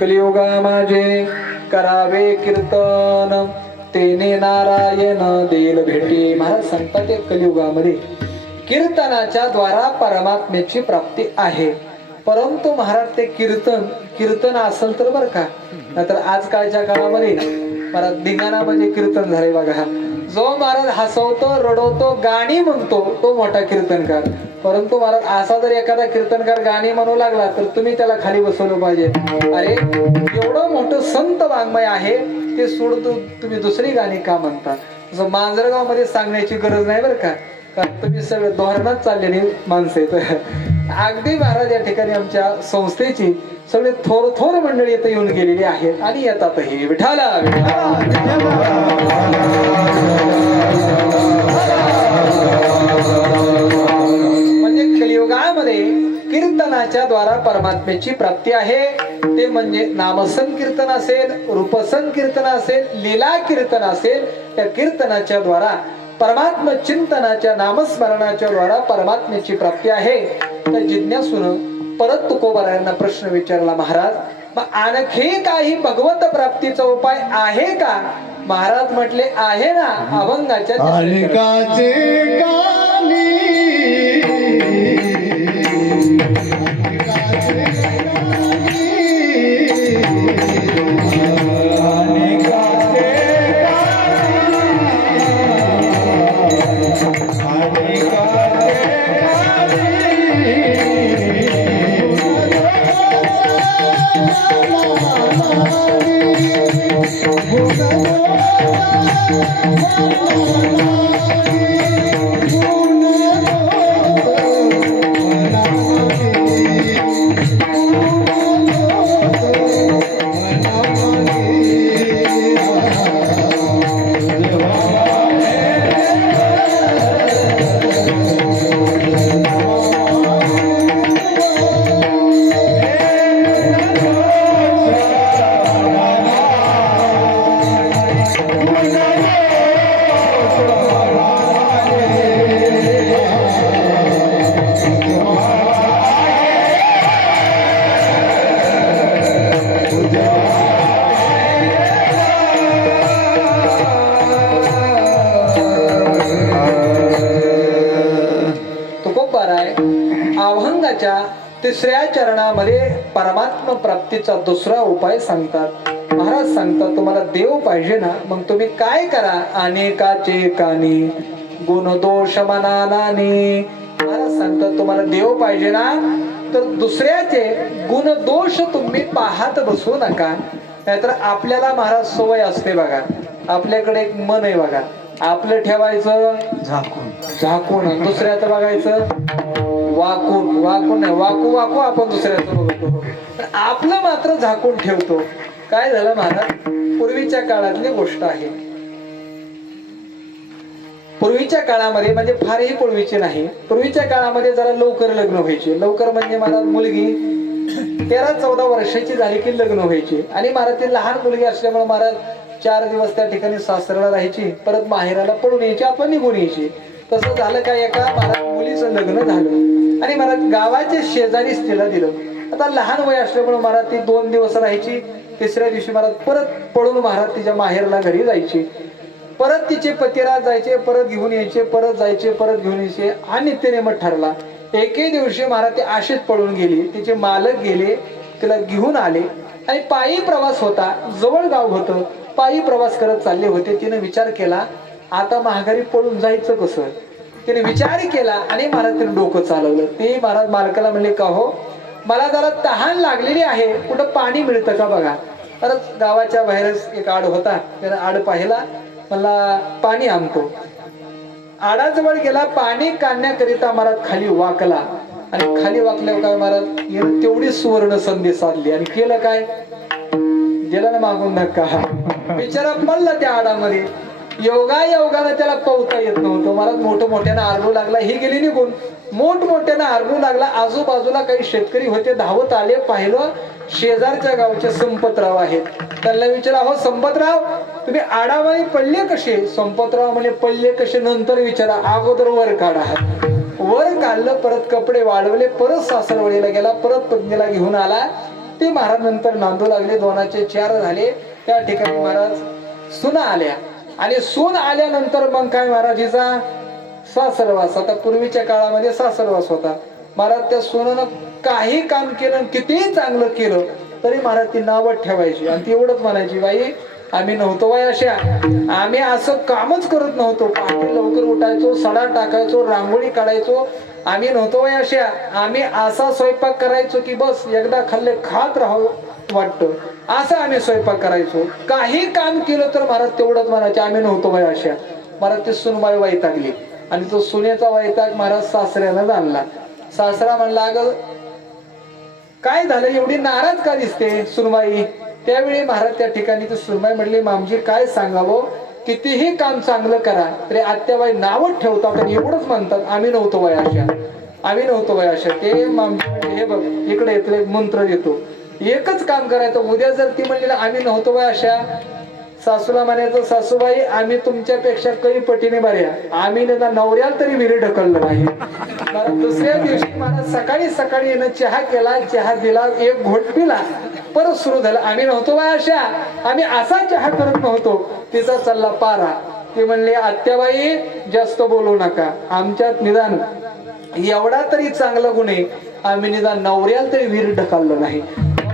कलियुगा माझे करावे कीर्तन तेने नारायण देईल भेटी. महाराज सांगतात ते कलियुगामध्ये कीर्तनाच्या द्वारा परमात्म्याची प्राप्ती आहे. परंतु महाराज ते कीर्तन असेल तर बर का, नाहीतर आजकालच्या काळामध्ये महाराज धिंगाणा म्हणजे कीर्तन झाले बघा. जो महाराज हसवतो, रडवतो, गाणी म्हणतो तो मोठा कीर्तनकार. परंतु महाराज असा जर एखादा कीर्तनकार गाणी म्हणू लागला तर तुम्ही त्याला खाली बसवलं पाहिजे. अरे एवढं मोठं संत वाङ्मय आहे ते सोडून तुम्ही दुसरी गाणी का म्हणता? जसं मांजरगाव मध्ये सांगण्याची गरज नाही बरं का, कारण तुम्ही सगळे धोरणात चाललेली माणसं आहेत. अगदी महाराज या ठिकाणी आमच्या संस्थेची सगळे थोर मंडळी इथं येऊन गेलेली आहेत आणि येतातही. विठाला म्हणजे कलियुगामध्ये कीर्तनाच्या द्वारा परमात्म्याची प्राप्ती आहे. ते म्हणजे नामसंकीर्तन असेल, रूपसंकीर्तन असेल, लीला कीर्तन असेल. त्या कीर्तनाच्या द्वारा परमात्म चिंतनाच्या नामस्मरणाच्या द्वारा परमात्म्याची प्राप्ती आहे. तर जिज्ञासून परत तुकोबारायांना प्रश्न विचारला, महाराज मग आणखी काही भगवत प्राप्तीचा उपाय आहे का? महाराज म्हटले आहे ना, अभंगाच्या त्याच्या तिसऱ्या चरणामध्ये परमात्मा प्राप्तीचा दुसरा उपाय सांगतात. महाराज सांगतात तुम्हाला देव पाहिजे ना, मग तुम्ही काय करा, अनेकाचे कानी गुण दोष मनानानी. महाराज सांगतात तुम्हाला देव पाहिजे ना, तर दुसऱ्याचे गुण दोष तुम्ही पाहत बसू नका. नाहीतर आपल्याला महाराज सवय असते बघा, आपल्याकडे एक मन आहे बघा, आपलं ठेवायचं झाकून दुसऱ्याचं बघायचं वाकून. वाकून नाही, वाकू आपण दुसऱ्याचं बघतो, पण आपलं मात्र झाकून ठेवतो. काय झालं महाराज, पूर्वीच्या काळातली गोष्ट आहे. पूर्वीच्या काळामध्ये म्हणजे फारही पूर्वीची नाही, पूर्वीच्या काळामध्ये जरा लवकर लग्न व्हायचे. लवकर म्हणजे महाराज मुलगी 13-14 वर्षाची झाली की लग्न व्हायची. आणि महाराज ती लहान मुलगी असल्यामुळे महाराज 4 दिवस त्या ठिकाणी सासऱ्याला राहायची, परत माहेराला पळून यायची, आपण निघून यायची. तसं झालं का, एका महाराज मुलीचं लग्न झालं आणि महाराज गावाच्या शेजारीच तिला दिलं. आता लहान वय असल्यामुळे महाराज ती 2 दिवस राहायची, तिसऱ्या दिवशी महाराज परत पळून महाराज तिच्या माहेरला घरी जायची. परत तिचे पतिराज जायचे, परत घेऊन यायचे, परत जायचे, परत घेऊन यायचे. हा नित्यनेम ठरला. एके दिवशी महाराज ती अशीच पळून गेली. तिचे मालक गेले, तिला घेऊन आले आणि पायी प्रवास होता, जवळ गाव होतं, पायी प्रवास करत चालले होते. तिने विचार केला आता महागारी पळून जायचं कसं. तिने विचार केला आणि महाराज तिने डोकं चालवलं. ते महाराज मालकाला म्हणले का हो, मला जरा तहान लागलेली आहे, कुठं पाणी मिळतं का बघा. परत गावाच्या बाहेरच एक आड होता, त्याने आड पाहिला, मला पाणी आणतो. आडाजवळ गेला, पाणी काढण्याकरिता महाराज खाली वाकला आणि खाली वाकल्यावर काय महाराज तेवढी सुवर्ण संधी साधली आणि केलं काय, गेला ना मागून धक्का. बिचारा पडला त्या आडामध्ये. योगानं त्याला पवता येत नव्हतं. महाराज मोठमोठ्यानं आरडू लागला, ही गेली निघून. मोठमोठ्यानं आरडू लागला. आजूबाजूला काही शेतकरी होते, धावत आले, पाहिलं शेजारच्या गावचे संपतराव आहेत. त्यांना विचारा, हो संपतराव तुम्ही आडामध्ये पडले कसे. संपतराव म्हणजे पडले कसे नंतर विचारा, अगोदर वर काढा. वर काढलं, परत कपडे वाढवले, परत सासरवडीला गेला, परत पत्नीला घेऊन आला. ते महाराज नंतर नांदू लागले. 2चे 4 झाले. त्या ठिकाणी महाराज सुना आल्या आणि सून आल्यानंतर मग काय महाराजीचा सासरवास. आता पूर्वीच्या काळामध्ये सासरवास होता. महाराज त्या सोनानं काही काम केलं, कितीही चांगलं केलं तरी महाराज ती नावत ठेवायची आणि ती एवढंच म्हणायची, बाई आम्ही नव्हतो बाई अशा, आम्ही असं कामच करत नव्हतो. पहाटे लवकर उठायचो, सडा टाकायचो, रांगोळी काढायचो, आम्ही नव्हतो बाई अशा, आम्ही असा स्वयंपाक करायचो की बस एकदा खाल्ले खात राहावं वाटतं, असं आम्ही स्वयंपाक करायचो. काही काम केलं तर महाराज तेवढंच म्हणायचे, आम्ही नव्हतो बाई अशा. महाराज ती सुनबाई वैतागली आणि तो सुनेचा वैताग महाराज सासऱ्यानं जाणला. सासरा म्हणला, अगं काय झालं, एवढी नाराज का दिसते सुनबाई. त्यावेळी महाराज त्या ठिकाणी ती सुनबाई म्हणली, मामजी काय सांगावं, कितीही काम चांगलं करा तरी आत्याबाई नावच ठेवतात आणि एवढंच म्हणतात, आम्ही नव्हतो बाई अशा, आम्ही नव्हतो बाई अशा. ते मामजी म्हणले, हे बघ इकडे येतो, एक मंत्र देतो, एकच काम करायचं. उद्या जर ती म्हणली आम्ही नव्हतो बाई अशा, सासूला म्हणायचं, सासूबाई आम्ही तुमच्यापेक्षा काही पटीने बऱ्या, आम्ही नवऱ्याला तरी विहिरी ढकललं नाही. दुसऱ्या दिवशी मला सकाळी सकाळी येणं चहा केला, चहा दिला, एक घोट पिला, परत सुरू झालं, आम्ही नव्हतो बाय अशा, आम्ही असा चहा करत नव्हतो. तिचा चालला पारा. ते म्हणले, आत्याबाई जास्त बोलू नका, आमच्यात निदान एवढा तरी चांगला गुण आहे, आम्ही निदान नवऱ्याला तरी विहीर ढकललं नाही.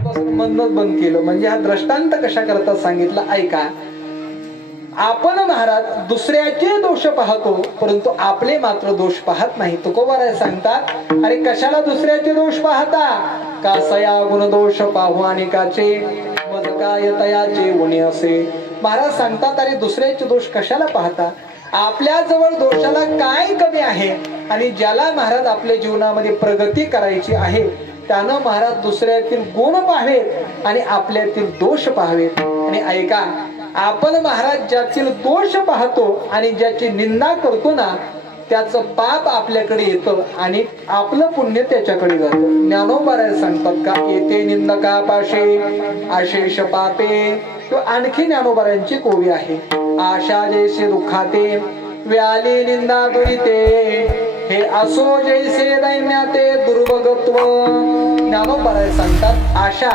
म्हणणंच बंद केलं. म्हणजे हा दृष्टांत कशा करता सांगितला ऐका. आपण महाराज दुसऱ्याचे दोष पाहतो परंतु आपले मात्र दोष पाहत नाही. तुकोबाराय सांगतात, अरे कशाला दुसऱ्याचे दोष पाहता, कासया गुण दोष पाहू आणि काचे मज काय तयाचे गुणे असे. महाराज सांगतात, अरे दुसऱ्याचे दोष कशाला पाहता, आपल्या जवळ दोषाला काय कमी आहे आणि ज्याला महाराज आपल्या जीवनामध्ये प्रगती करायची आहे त्यानं महाराज दुसऱ्यातील गुण पाहावेत आणि आपल्यातील दोष पाहावेत. आणि ऐका, आपण महाराज ज्यातील दोष पाहतो आणि ज्याची निंदा करतो ना त्याचं पाप आपल्याकडे येतं आणि आपलं पुण्य त्याच्याकडे जातं. ज्ञानोबाराय सांगतात का, येते निंदका पाशे आशेष पापे. तो आणखी ज्ञानोबारायांची कोवी आहे. आशा जैसे दुःखाते व्याली निंदा दुरिते, हे असो जैसे दैन्याते दुर्भगत्व. ज्ञानोबाराय सांगतात, आशा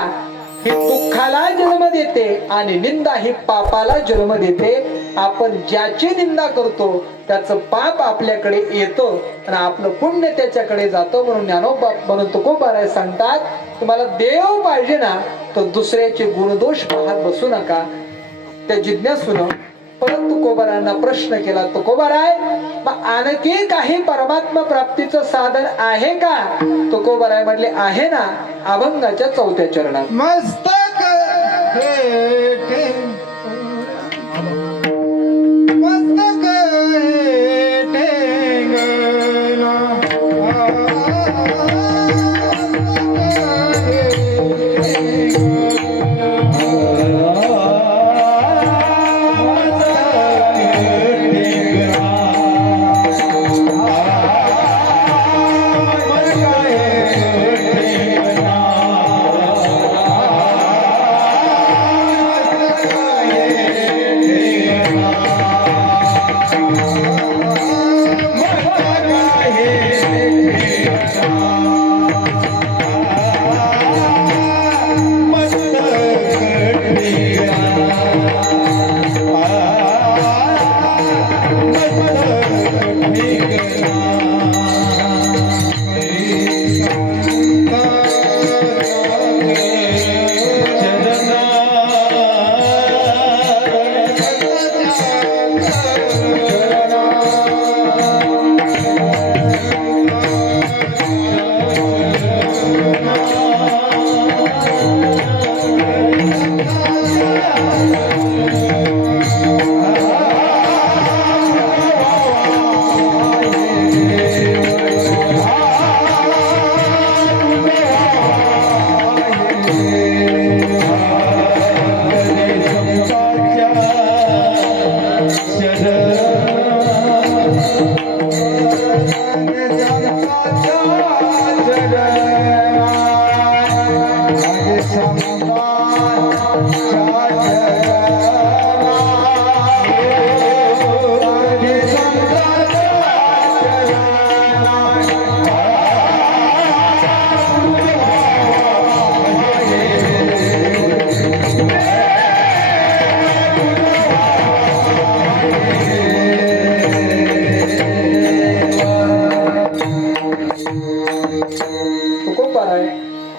ही दुःखाला जन्म देते आणि निंदा ही पापाला जन्म देते. आपण ज्याची निंदा करतो त्याचं पाप आपल्याकडे येतं आणि आपलं पुण्य त्याच्याकडे जातं. म्हणून ज्ञानोबा म्हणून तुकोबाराय सांगतात, तुम्हाला देव पाहिजे ना तर दुसऱ्याचे गुणदोष पाहत बसू नका. त्या जिज्ञासून परत तुकोबारायांना प्रश्न केला, तुकोबाराय मग आणखी काही परमात्मा प्राप्तीचं साधन आहे का? तुकोबाराय म्हटले आहे ना, अभंगाच्या 4थ्या चरणात. मस्तक हेटे मस्तक हेटे गला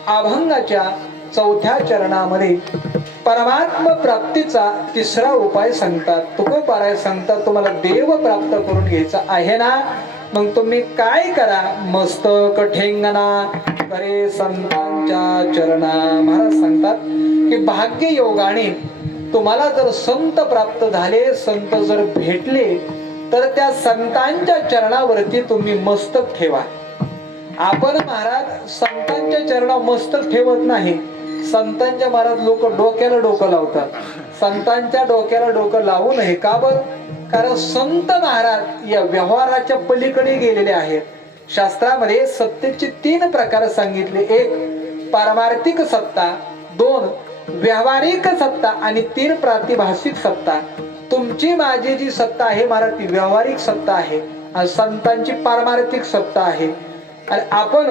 अभंगाच्या 4थ्या चरणामध्ये परमात्मा प्राप्तीचा 3रा उपाय सांगतात. तुकोबाराय सांगतात, तुम्हाला देव प्राप्त करून घ्यायचा आहे ना, मग तुम्ही काय करा, मस्तक ठेंगणा करे संतांच्या चरणा. महाराज सांगतात की भाग्य योगाने तुम्हाला जर संत प्राप्त झाले, संत जर भेटले, तर त्या संतांच्या चरणावरती तुम्ही मस्तक ठेवा. आपण महाराज संतांच्या चरणावर मस्तक ठेवत नाही. संतांच्या महाराज लोक डोक्याला डोकं लावतात. संतांच्या डोक्याला डोकं लावू नये. का बरं? कारण संत महाराज या व्यवहाराच्या पलीकडे गेलेले आहेत. शास्त्रामध्ये सत्तेचे 3 प्रकार सांगितले. 1 पारमार्थिक सत्ता, 2 व्यावहारिक सत्ता आणि 3 प्रातिभाषिक सत्ता. तुमची माझी जी सत्ता आहे महाराज ती व्यावहारिक सत्ता आहे आणि संतांची पारमार्थिक सत्ता आहे. आणि आपण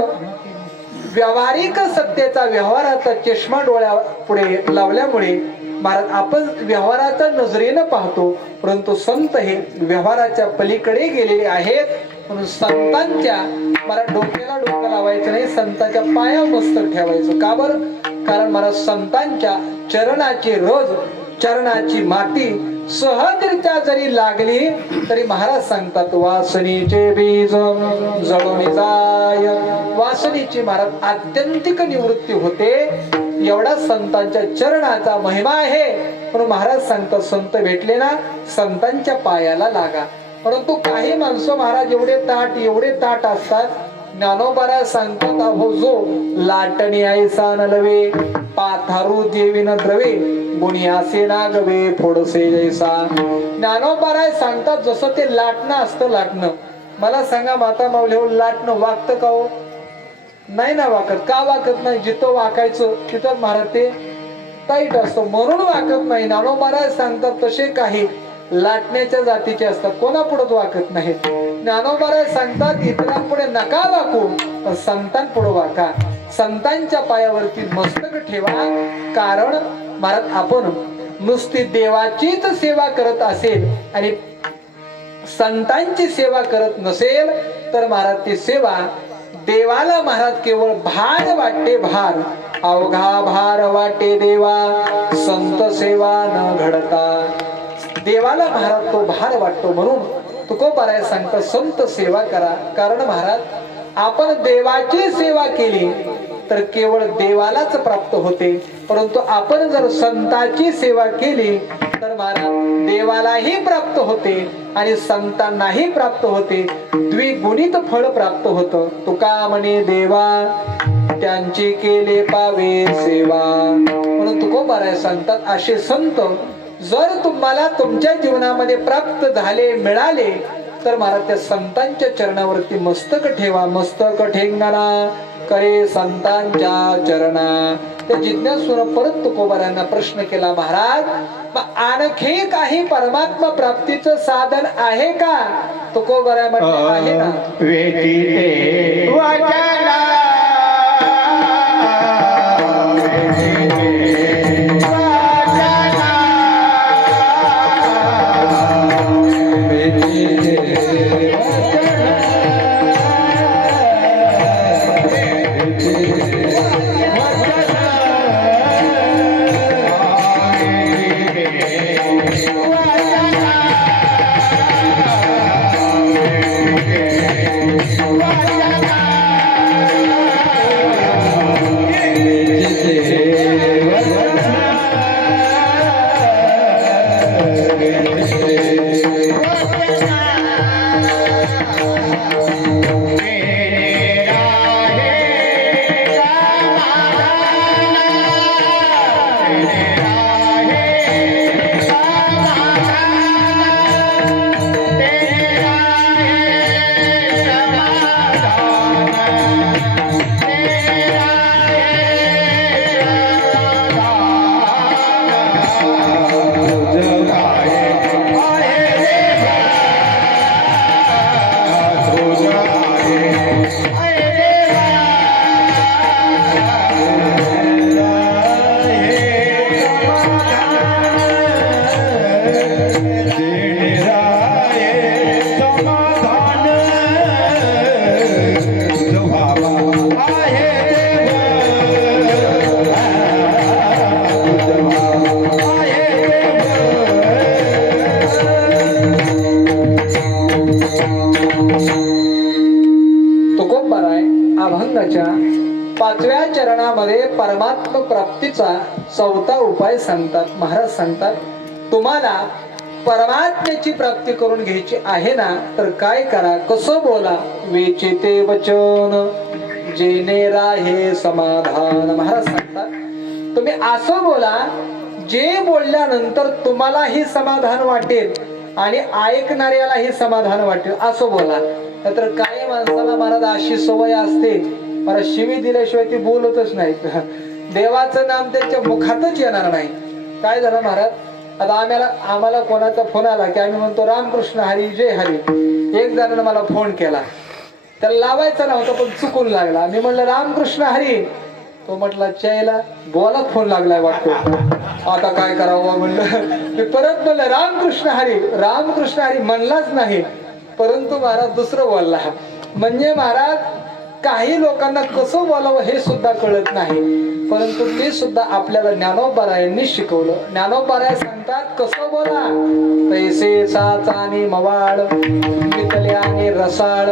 व्यावहारिक सत्तेचा व्यवहाराचा चष्मा डोळ्या पुढे लावल्यामुळे महाराज आपण व्यवहाराचा नजरेनं पाहतो, परंतु संत हे व्यवहाराच्या पलीकडे गेलेले आहेत. म्हणून संतांच्या मला डोक्याला डोकं लावायचं नाही, संतांच्या पाया मस्तक ठेवायचं. का बरं? कारण मला संतांच्या चरणाची रज, चरणाची माती सहजरित्या जरी लागली तरी महाराज सांगतात वासनीचे बीज जळून जाय. वासनीची महाराज आत्यंतिक निवृत्ती होते. एवढा संतांच्या चरणाचा महिमा आहे. म्हणून महाराज सांगतात संत भेटले ना, संतांच्या पायाला लागा. परंतु काही माणसं महाराज एवढे ताट असतात. ज्ञानोबाराय सांगतात अहो जो लाटणी ऐसा नलवे पाथारू देवी न द्रवे गुणी असे ना गवे फोडसे जैसा. ज्ञानोबाराय सांगतात जसं ते लाटणं असतं. लाटणं मला सांगा माता माऊली, लाटणं वागतं का हो? नाही ना वाकत. का वाकत नाही? जिथं वाकायचं तिथं महाराज ते टाईट असतं म्हणून वाकत नाही. ज्ञानोबाराय सांगतात तसे काही लाटण्याच्या जातीचे असतात, कोणापुढेच वाकत नाहीत. ज्ञानोबाराय सांगतात इतरांपुढे नका वाकू, पण संतांपुढे वाका. संतांच्या पायावरती मस्तक ठेवा. कारण महाराज आपण नुसती देवाचीच सेवा करत असेल आणि संतांची सेवा करत नसेल तर महाराज ती सेवा देवाला महाराज केवळ भार वाटते, भार अवघा भार वाटे देवा संत सेवा न घडता. देवाला महाराज तो भार वाटतो. म्हणून तुकोबाराय सांगता संत सेवा करा. कारण महाराज आपण देवाची सेवा केली तर केवळ देवालाच प्राप्त होते, परंतु आपण जर संताची सेवा केली तर महाराज देवालाही प्राप्त होते आणि संतांनाही प्राप्त होते. द्विगुणित फळ प्राप्त होतं. तुका म्हणे देवा त्यांची केले पावे सेवा. म्हणून तुकोबाराय सांगतात असे संत जर तुम्हाला तुमच्या जीवनामध्ये प्राप्त झाले, मिळाले तर महाराज त्या संतांच्या चरणावरती मस्तक ठेवा. मस्तक ठेंगणा करे संतांच्या चरणा. त्या जिज्ञासून परत तुकोबारायांना प्रश्न केला, महाराज मग आणखी काही परमात्मा प्राप्तीचं साधन आहे का? तुकोबाराय म्हटले आहे ना. वेचिते वाचना अभंगाच्या 5व्या चरणामध्ये परमात्म प्राप्तीचा 4था उपाय सांगतात. महाराज सांगतात तुम्हाला परमात्म्याची प्राप्ती करून घ्यायची आहे ना तर काय करा, कसं बोला. वेचिते वचन जेने राहे समाधान. महाराज सांगतात तुम्ही असं बोला जे बोलल्यानंतर तुम्हालाही समाधान वाटेल आणि ऐकणाऱ्यालाही समाधान वाटेल असं बोला. तर काही माणसाला महाराज अशी सवय असते, मला शिवी दिल्याशिवाय ती बोलतच नाही. देवाचं नाम त्यांच्या मुखातच येणार नाही. काय झालं महाराज, आता आम्हाला कोणाचा फोन आला की आम्ही म्हणतो रामकृष्ण हरी जय हरी. एक जणांना मला फोन केला, त्याला लावायचा नव्हता पण चुकून लागला. मी म्हणलं रामकृष्ण हरी, तो म्हटला चैला बोला फोन लागलाय वाटतो, आता काय करावं म्हणलं. मी परत म्हणलं रामकृष्ण हरी. रामकृष्ण हरी म्हणलाच नाही, परंतु महाराज दुसरं बोलला. म्हणजे महाराज काही लोकांना कसं बोलावं हे सुद्धा कळत नाही, परंतु ते सुद्धा आपल्याला ज्ञानोबारायांनी शिकवलं. ज्ञानोबाराय सांगतात कसं बोला. तैसे साचानी मवाळ मितल्याने रसाळ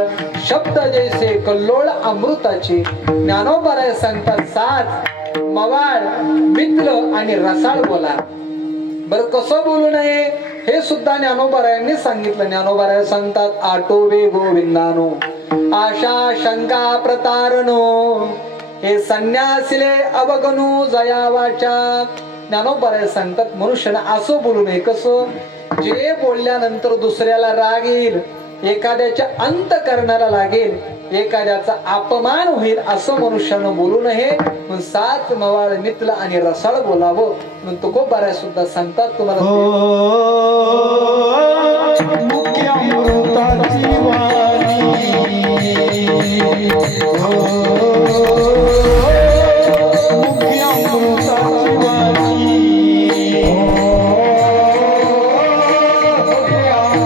शब्द जैसे कल्लोळ अमृताची. ज्ञानोबाराय सांगतात साच मवाळ मितल आणि रसाळ बोला. बरं कसं बोलू नये हे सुद्धा ज्ञानोबारायांनी सांगितलं. ज्ञानोबाराय सांगतात आटोवे गोविंदानो आशा शंका प्रतारणो हे संन्यासिले अवगणू जया वाचा. ज्ञानोबाराय सांगतात मनुष्याने असं बोलू नये. कसं, जे बोलल्यानंतर दुसऱ्याला राग येईल, एखाद्याच्या अंतकरणाला लागेल, एखाद्याचा अपमान होईल असं मनुष्यानं बोलू नये. सात मवाळ मितल आणि रसाळ बोलावं. म्हणून तुकोबाराय सुद्धा सांगतात तुम्हाला मुख्य अमृताची वाणी मुख्य अमृताची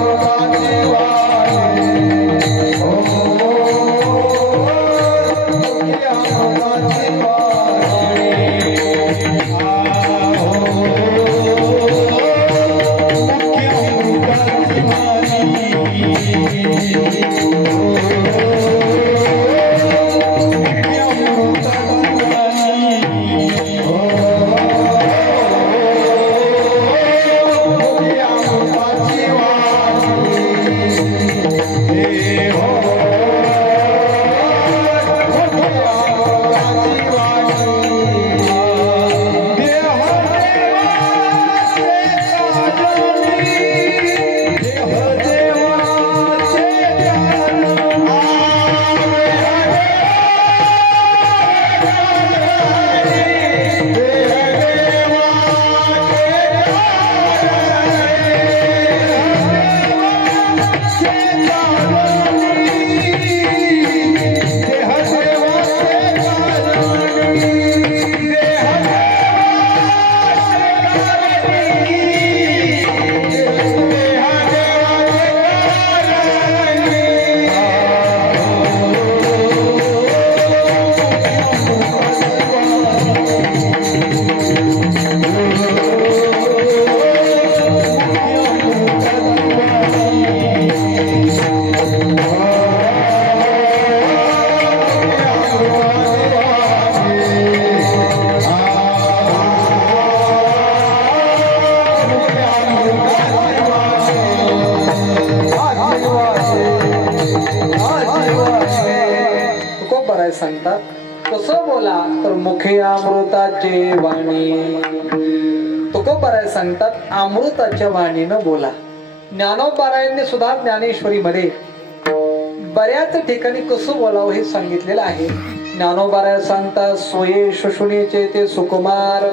वाणी सांगतात कसं बोला तर मुखे अमृताचे वाणी. तुकोबाराय सांगतात अमृताच्या वाणीनं बोला. ज्ञानोबारायांनी सुद्धा ज्ञानेश्वरीमध्ये बऱ्याच ठिकाणी कसं बोलावं हे सांगितलेलं आहे. ज्ञानोबाराय सांगतात सोये शुशुनीचे ते सुकुमार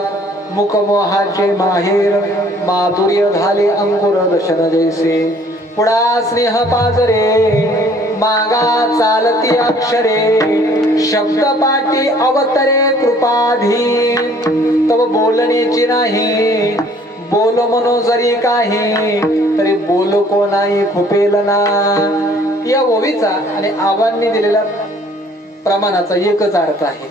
मुखमोहाचे माहेर माधुर्य झाले अंकुर दशन जैसे पुढा स्नेह पाजरे मागा चालती अक्षरे शब्द पाठी अवतरे कृपाधी तव बोलण्याची नाही बोल मनो जरी काही तरी बोल को नाही खुपेल ना. या ओवीचा आणि आबांनी दिलेल्या प्रमाणाचा एकच अर्थ आहे.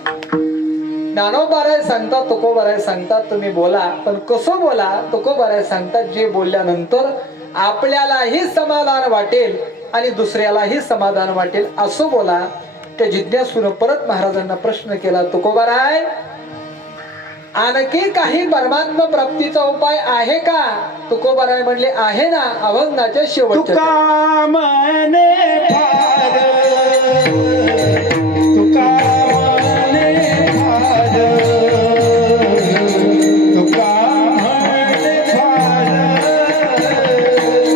ज्ञानोबाराय सांगतात तुकोबाराय सांगतात तुम्ही बोला पण कसं बोला. तुकोबाराय सांगतात जे बोलल्यानंतर आपल्यालाही समाधान वाटेल आणि दुसऱ्यालाही समाधान वाटेल असं बोला. त्या जिज्ञासून परत महाराजांना प्रश्न केला तुकोबाराय आणखी काही परमात्मा प्राप्तीचा उपाय आहे का. तुकोबाराय म्हणले आहे ना. अभंगाच्या शेवटच्या तुका मने फार तुका मने फार तुका मने फार तुका मने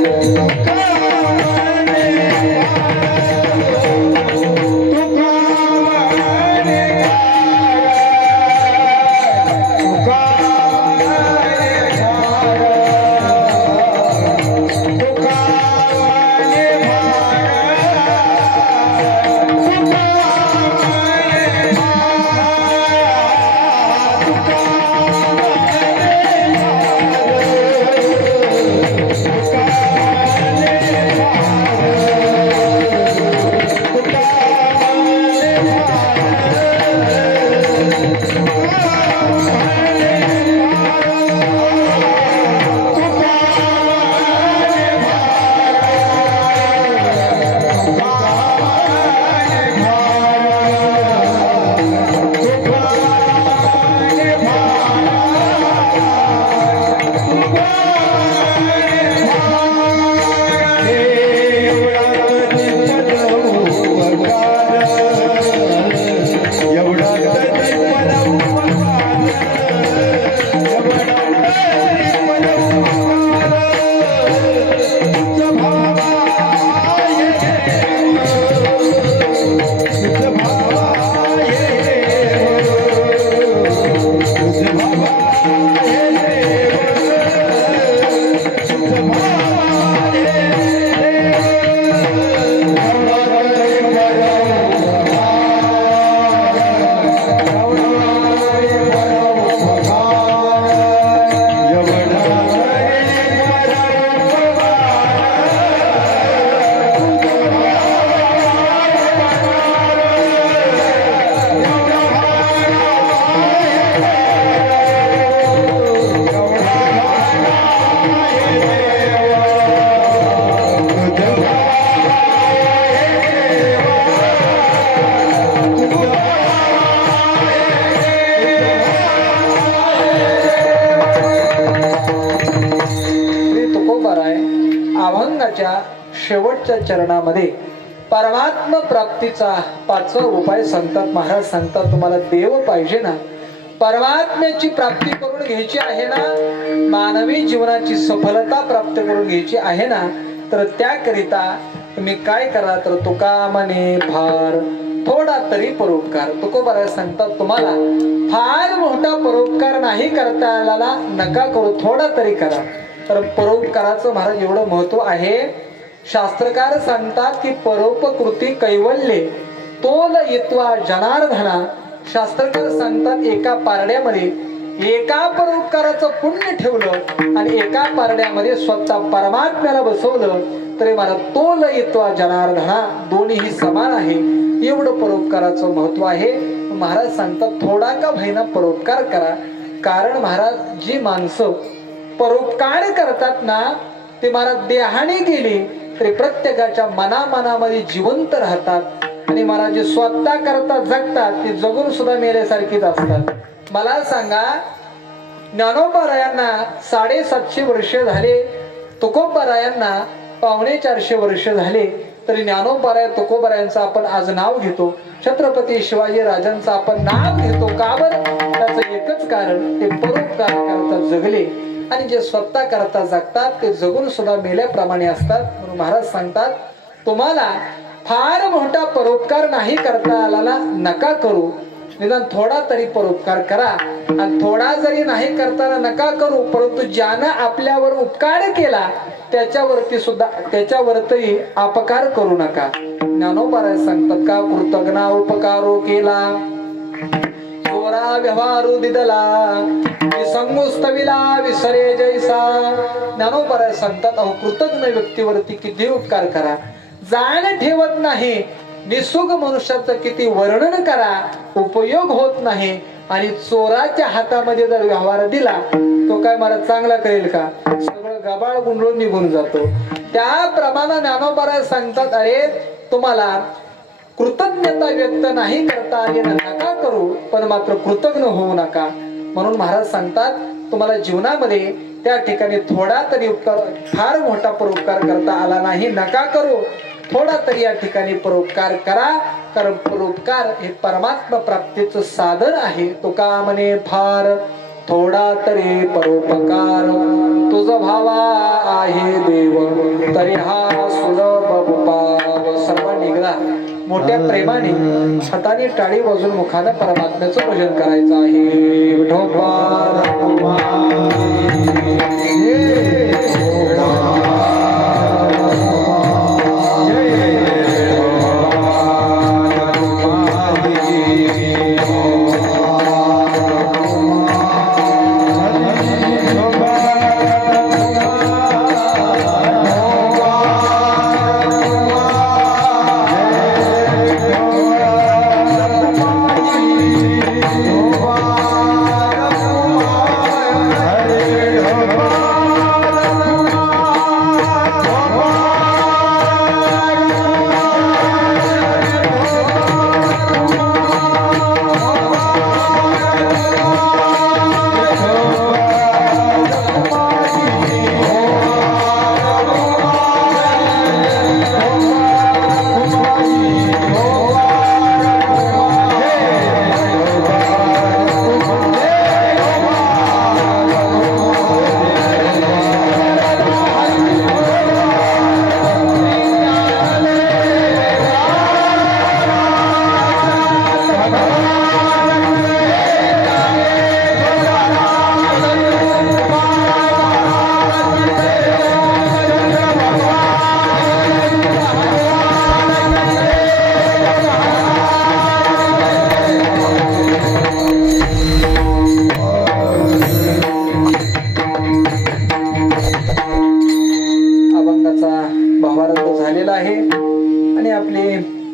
शेवटच्या चरणामध्ये परमात्मा प्राप्तीचा पाचवा उपाय सांगतात. महाराज सांगतात तुम्हाला देव पाहिजे ना, परमात्म्याची प्राप्ती करून घ्यायची आहे ना, मानवी जीवनाची सफलता प्राप्त करून घ्यायची आहे ना, तर त्याकरिता तुम्ही काय करा तर तुका मने फार थोडा तरी परोपकार. तुकोबाराय सांगतात तुम्हाला फार मोठा परोपकार नाही करता आला नका करू, थोडा तरी करा. तर परोपकाराचं महाराज एवढं महत्व आहे. शास्त्रकार सांगतात की परोपकृती कैवल्ये तोल येत्वा जनार्दना. शास्त्रकार सांगतात एका पारड्यामध्ये एका परोपकाराचं पुण्य ठेवलं आणि एका पारड्यामध्ये स्वतः परमात्म्याला बसवलं तरी मला तोल येत्वा जनार्दना दोन्ही समान आहे. एवढं परोपकाराचं महत्व आहे. महाराज सांगतात थोडा का भैना परोपकार करा. कारण महाराज जी माणसं परोपकार करतात ना ते महाराज देहाने गेली तरी प्रत्येकाच्या मनामध्ये जिवंत राहतात आणि महाराज जे स्वतः करतात जगतात ते जगून सुद्धा मेल्यासारखीच असतात. मला सांगा ज्ञानोबारायांना 750 वर्ष झाले, तुकोबारायांना 450 वर्ष झाले. तरी ज्ञानोबा तुकोबा यांचं आपण आज नाव घेतो. छत्रपती शिवाजी राजांचं आपण नाव घेतो. का बरं? त्याचं एकच कारण, ते परोपकार करता जगले आणि जे स्वतः करता जगतात ते जगून सुद्धा मेल्याप्रमाणे असतात. म्हणून महाराज सांगतात, तुम्हाला फार मोठा परोपकार नाही करता आला ना, नका करू. निदान थोडा तरी परोपकार करा. आणि थोडा जरी नाही करताना नका करू, परंतु ज्यानं आपल्यावर उपकार केला त्याच्यावरती अपकार करू नका. ज्ञानोबा सांगतात का, कृतज्ञा उपकारो केला, चोरा व्यवहारू दिदला, विसंगुस्तविला विसरे जैसा. ज्ञानोबा सांगतात, अहो कृतज्ञ व्यक्तीवरती किती उपकार करा, जाण ठेवत नाही. निसुग मनुष्याचं किती वर्णन करा, उपयोग होत नाही. आणि चोराच्या हातामध्ये जर व्यवहार दिला, तो काय मला चांगला करेल का? सगळं गबाळ गुंडळून निघून जातो. त्याप्रमाणे ज्ञानोबा सांगतात, अरे तुम्हाला कृतज्ञता व्यक्त नाही करता आली नका करू, पण मात्र कृतज्ञ होऊ नका. म्हणून महाराज सांगतात, तुम्हाला जीवनामध्ये त्या ठिकाणी थोडा तरी उपकार, फार मोठा परोपकार करता आला नाही, नका करू. थोडा तरी या ठिकाणी परोपकार करा, कारण परोपकार हे परमात्मा प्राप्तीचं साधन आहे. तुका म्हणे फार थोडा तरी परोपकार, तुझ भावा आहे देव, तरी हा सुलभ पाव. सर्व निघला मोठ्या प्रेमाने हाताने टाळी वाजून मुखानं परमात्म्याचं भजन करायचं आहे. विठोबा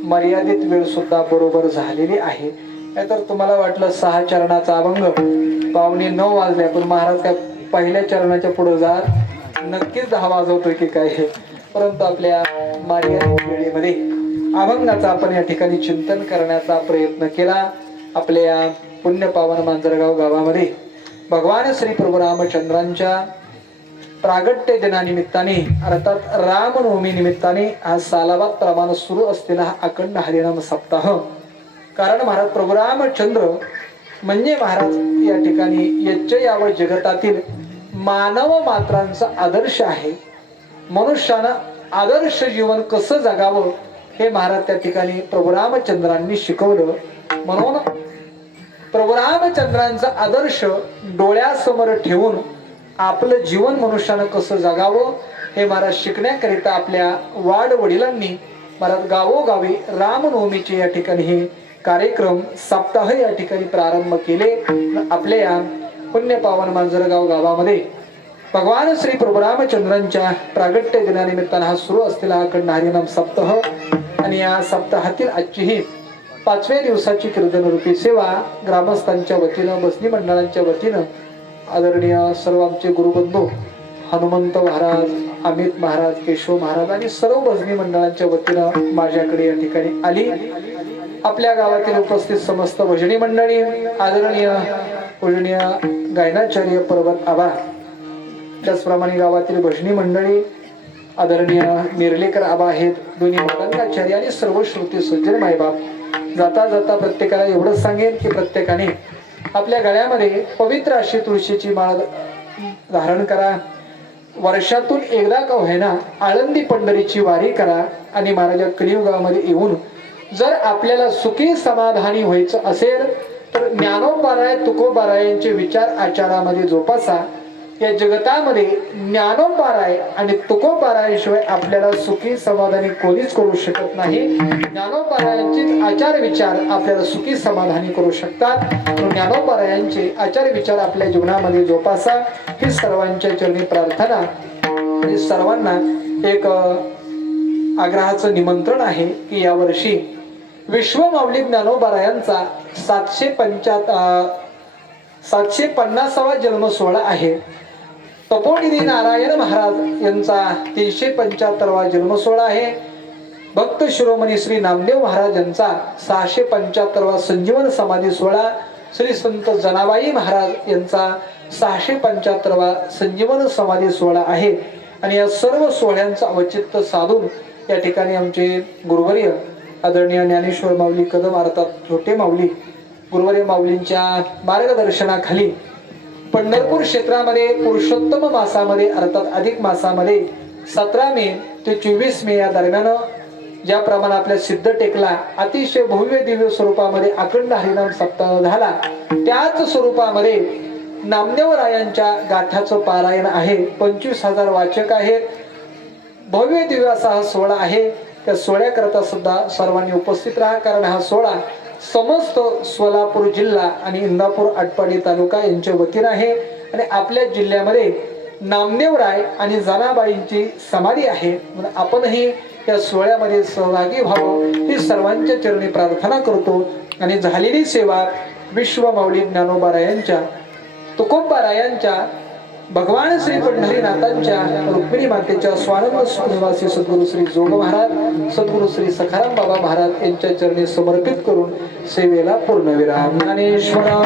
मर्यादित वेळ सुद्धा बरोबर झालेली आहे. नाहीतर तुम्हाला वाटलं 6 चरणाचा अभंग 8:45 वाजले, पण महाराज काय पहिल्या चरणाच्या पुढे जा नक्कीच 10 वाजवतोय की काय हे. परंतु आपल्या मर्यादित वेळेमध्ये अभंगाचा आपण या ठिकाणी चिंतन करण्याचा प्रयत्न केला. आपल्या पुण्यपावन मांजरगाव गावामध्ये भगवान श्री प्रभू रामचंद्रांच्या प्रागट्य दिनानिमित्ताने अर्थात रामनवमी निमित्ताने आज सालाबाद प्रमाणे सुरू असलेला हा अखंड हरिनाम सप्ताह. कारण महाराज प्रभू रामचंद्र म्हणजे महाराज या ठिकाणी यज्ञ जगतातील मानव मात्रांचा आदर्श आहे. मनुष्यानं आदर्श जीवन कसं जगावं हे महाराज त्या ठिकाणी प्रभू रामचंद्रांनी शिकवलं. म्हणून प्रभू रामचंद्रांचा आदर्श डोळ्यासमोर ठेवून आपलं जीवन मनुष्यानं कसं जगावं हे महाराज शिकण्याकरिता आपल्या वाड वडिलांनी महाराज गावोगावी रामनवमीचे या ठिकाणी हे कार्यक्रम सप्ताह या ठिकाणी प्रारंभ केले. आपल्या या पुण्यपावन मांजरगाव गावामध्ये भगवान श्री प्रभू रामचंद्रांच्या प्रागट्य दिनानिमित्तानं हा सुरू असलेला अखंड हरिनाम सप्ताह आणि या सप्ताहातील आजची ही 5व्या दिवसाची कीर्तनरूपी सेवा ग्रामस्थांच्या वतीनं बसनी मंडळांच्या वतीनं आदरणीय सर्व आमचे गुरुबंधू हनुमंत महाराज, अमित महाराज, केशव महाराज आणि सर्व भजनी मंडळांच्या वतीनं माझ्याकडे या ठिकाणी आली. आपल्या गावातील उपस्थित समस्त भजनी मंडळी, आदरणीय पूजनीय गायनाचार्य पर्वत आबा, त्याचप्रमाणे गावातील भजनी मंडळी, आदरणीय निर्लेकर आबा आहेत, दोन्ही मौलंगाचार्य आणि सर्व श्रोते सज्जन मायबाप. जाता जाता प्रत्येकाला एवढंच सांगेन की प्रत्येकाने आपल्या गळ्यामध्ये पवित्र अशी तुळशीची माळ धारण करा. वर्षातून एकदा का होईना आळंदी पंढरीची वारी करा आणि महाराजा कलियुगामध्ये येऊन जर आपल्याला सुखी समाधानी व्हायचं असेल तर ज्ञानोबाराय तुकोबारायांचे विचार आचारामध्ये जोपासा. या जगतामध्ये ज्ञानोबाराय आणि तुकोबारायांशिवाय आपल्याला सुखी समाधानी कोणीच करू शकत नाही. ज्ञानोबारायांचे आचार विचार आपल्याला सुखी समाधानी करू शकतात. ज्ञानोबारायांचे आचार विचार आपल्या जीवनामध्ये जोपासा ही सर्वांच्या चरणी प्रार्थना. आणि सर्वांना एक आग्रहाचं निमंत्रण आहे की यावर्षी विश्व माऊली ज्ञानोबारायांचा 750वा जन्म सोहळा आहे. तपोनिधी नारायण महाराज यांचा 375वा जन्म सोहळा आहे. भक्त शिरोमणी श्री नामदेव महाराज यांचा 675वा संजीवन समाधी सोहळा, श्री संत जनाबाई महाराज यांचा 675वा संजीवन समाधी सोहळा आहे. आणि या सर्व सोहळ्यांचं औचित्य साधून या ठिकाणी आमचे गुरुवर्य आदरणीय ज्ञानेश्वर माऊली कदम अर्थात छोटे माऊली गुरुवर्य माऊलींच्या मार्गदर्शनाखाली पंढरपूर क्षेत्रामध्ये पुरुषोत्तम मासामध्ये अर्थात अधिक मासामध्ये 17 मे ते 24 मे या दरम्यान ज्याप्रमाणे आपल्या सिद्ध टेकला अतिशय भव्य दिव्य स्वरूपामध्ये अखंड हरिनाम सप्ताह झाला, त्याच स्वरूपामध्ये नामदेवरायांच्या गाथ्याचं पारायण आहे. 25,000 वाचक आहेत. भव्य दिव्य असा हा सोहळा आहे. त्या सोहळ्याकरता सुद्धा सर्वांनी उपस्थित राहा, कारण हा सोहळा समस्त सोलापूर जिल्हा आणि इंदापूर आटपाडी तालुका यांच्या वतीने आहे. आणि आपल्या जिल्ह्यामध्ये नामदेवराय आणि जनाबाईंची समाधी आहे. म्हणून आपणही या सोहळ्यामध्ये सहभागी व्हावं ही सर्वांच्या चरणी प्रार्थना करतो. आणि झालेली सेवा विश्व माऊली ज्ञानोबारायांच्या, तुकोबारायांच्या, भगवान श्री पंढरीनाथांच्या, रुक्मिणी मातेच्या, स्वानंद निवासी सद्गुरू श्री जोग महाराज, सद्गुरू श्री सखाराम बाबा महाराज यांच्या चरणी समर्पित करून सेवेला पूर्णविराम. ज्ञानेश्वरा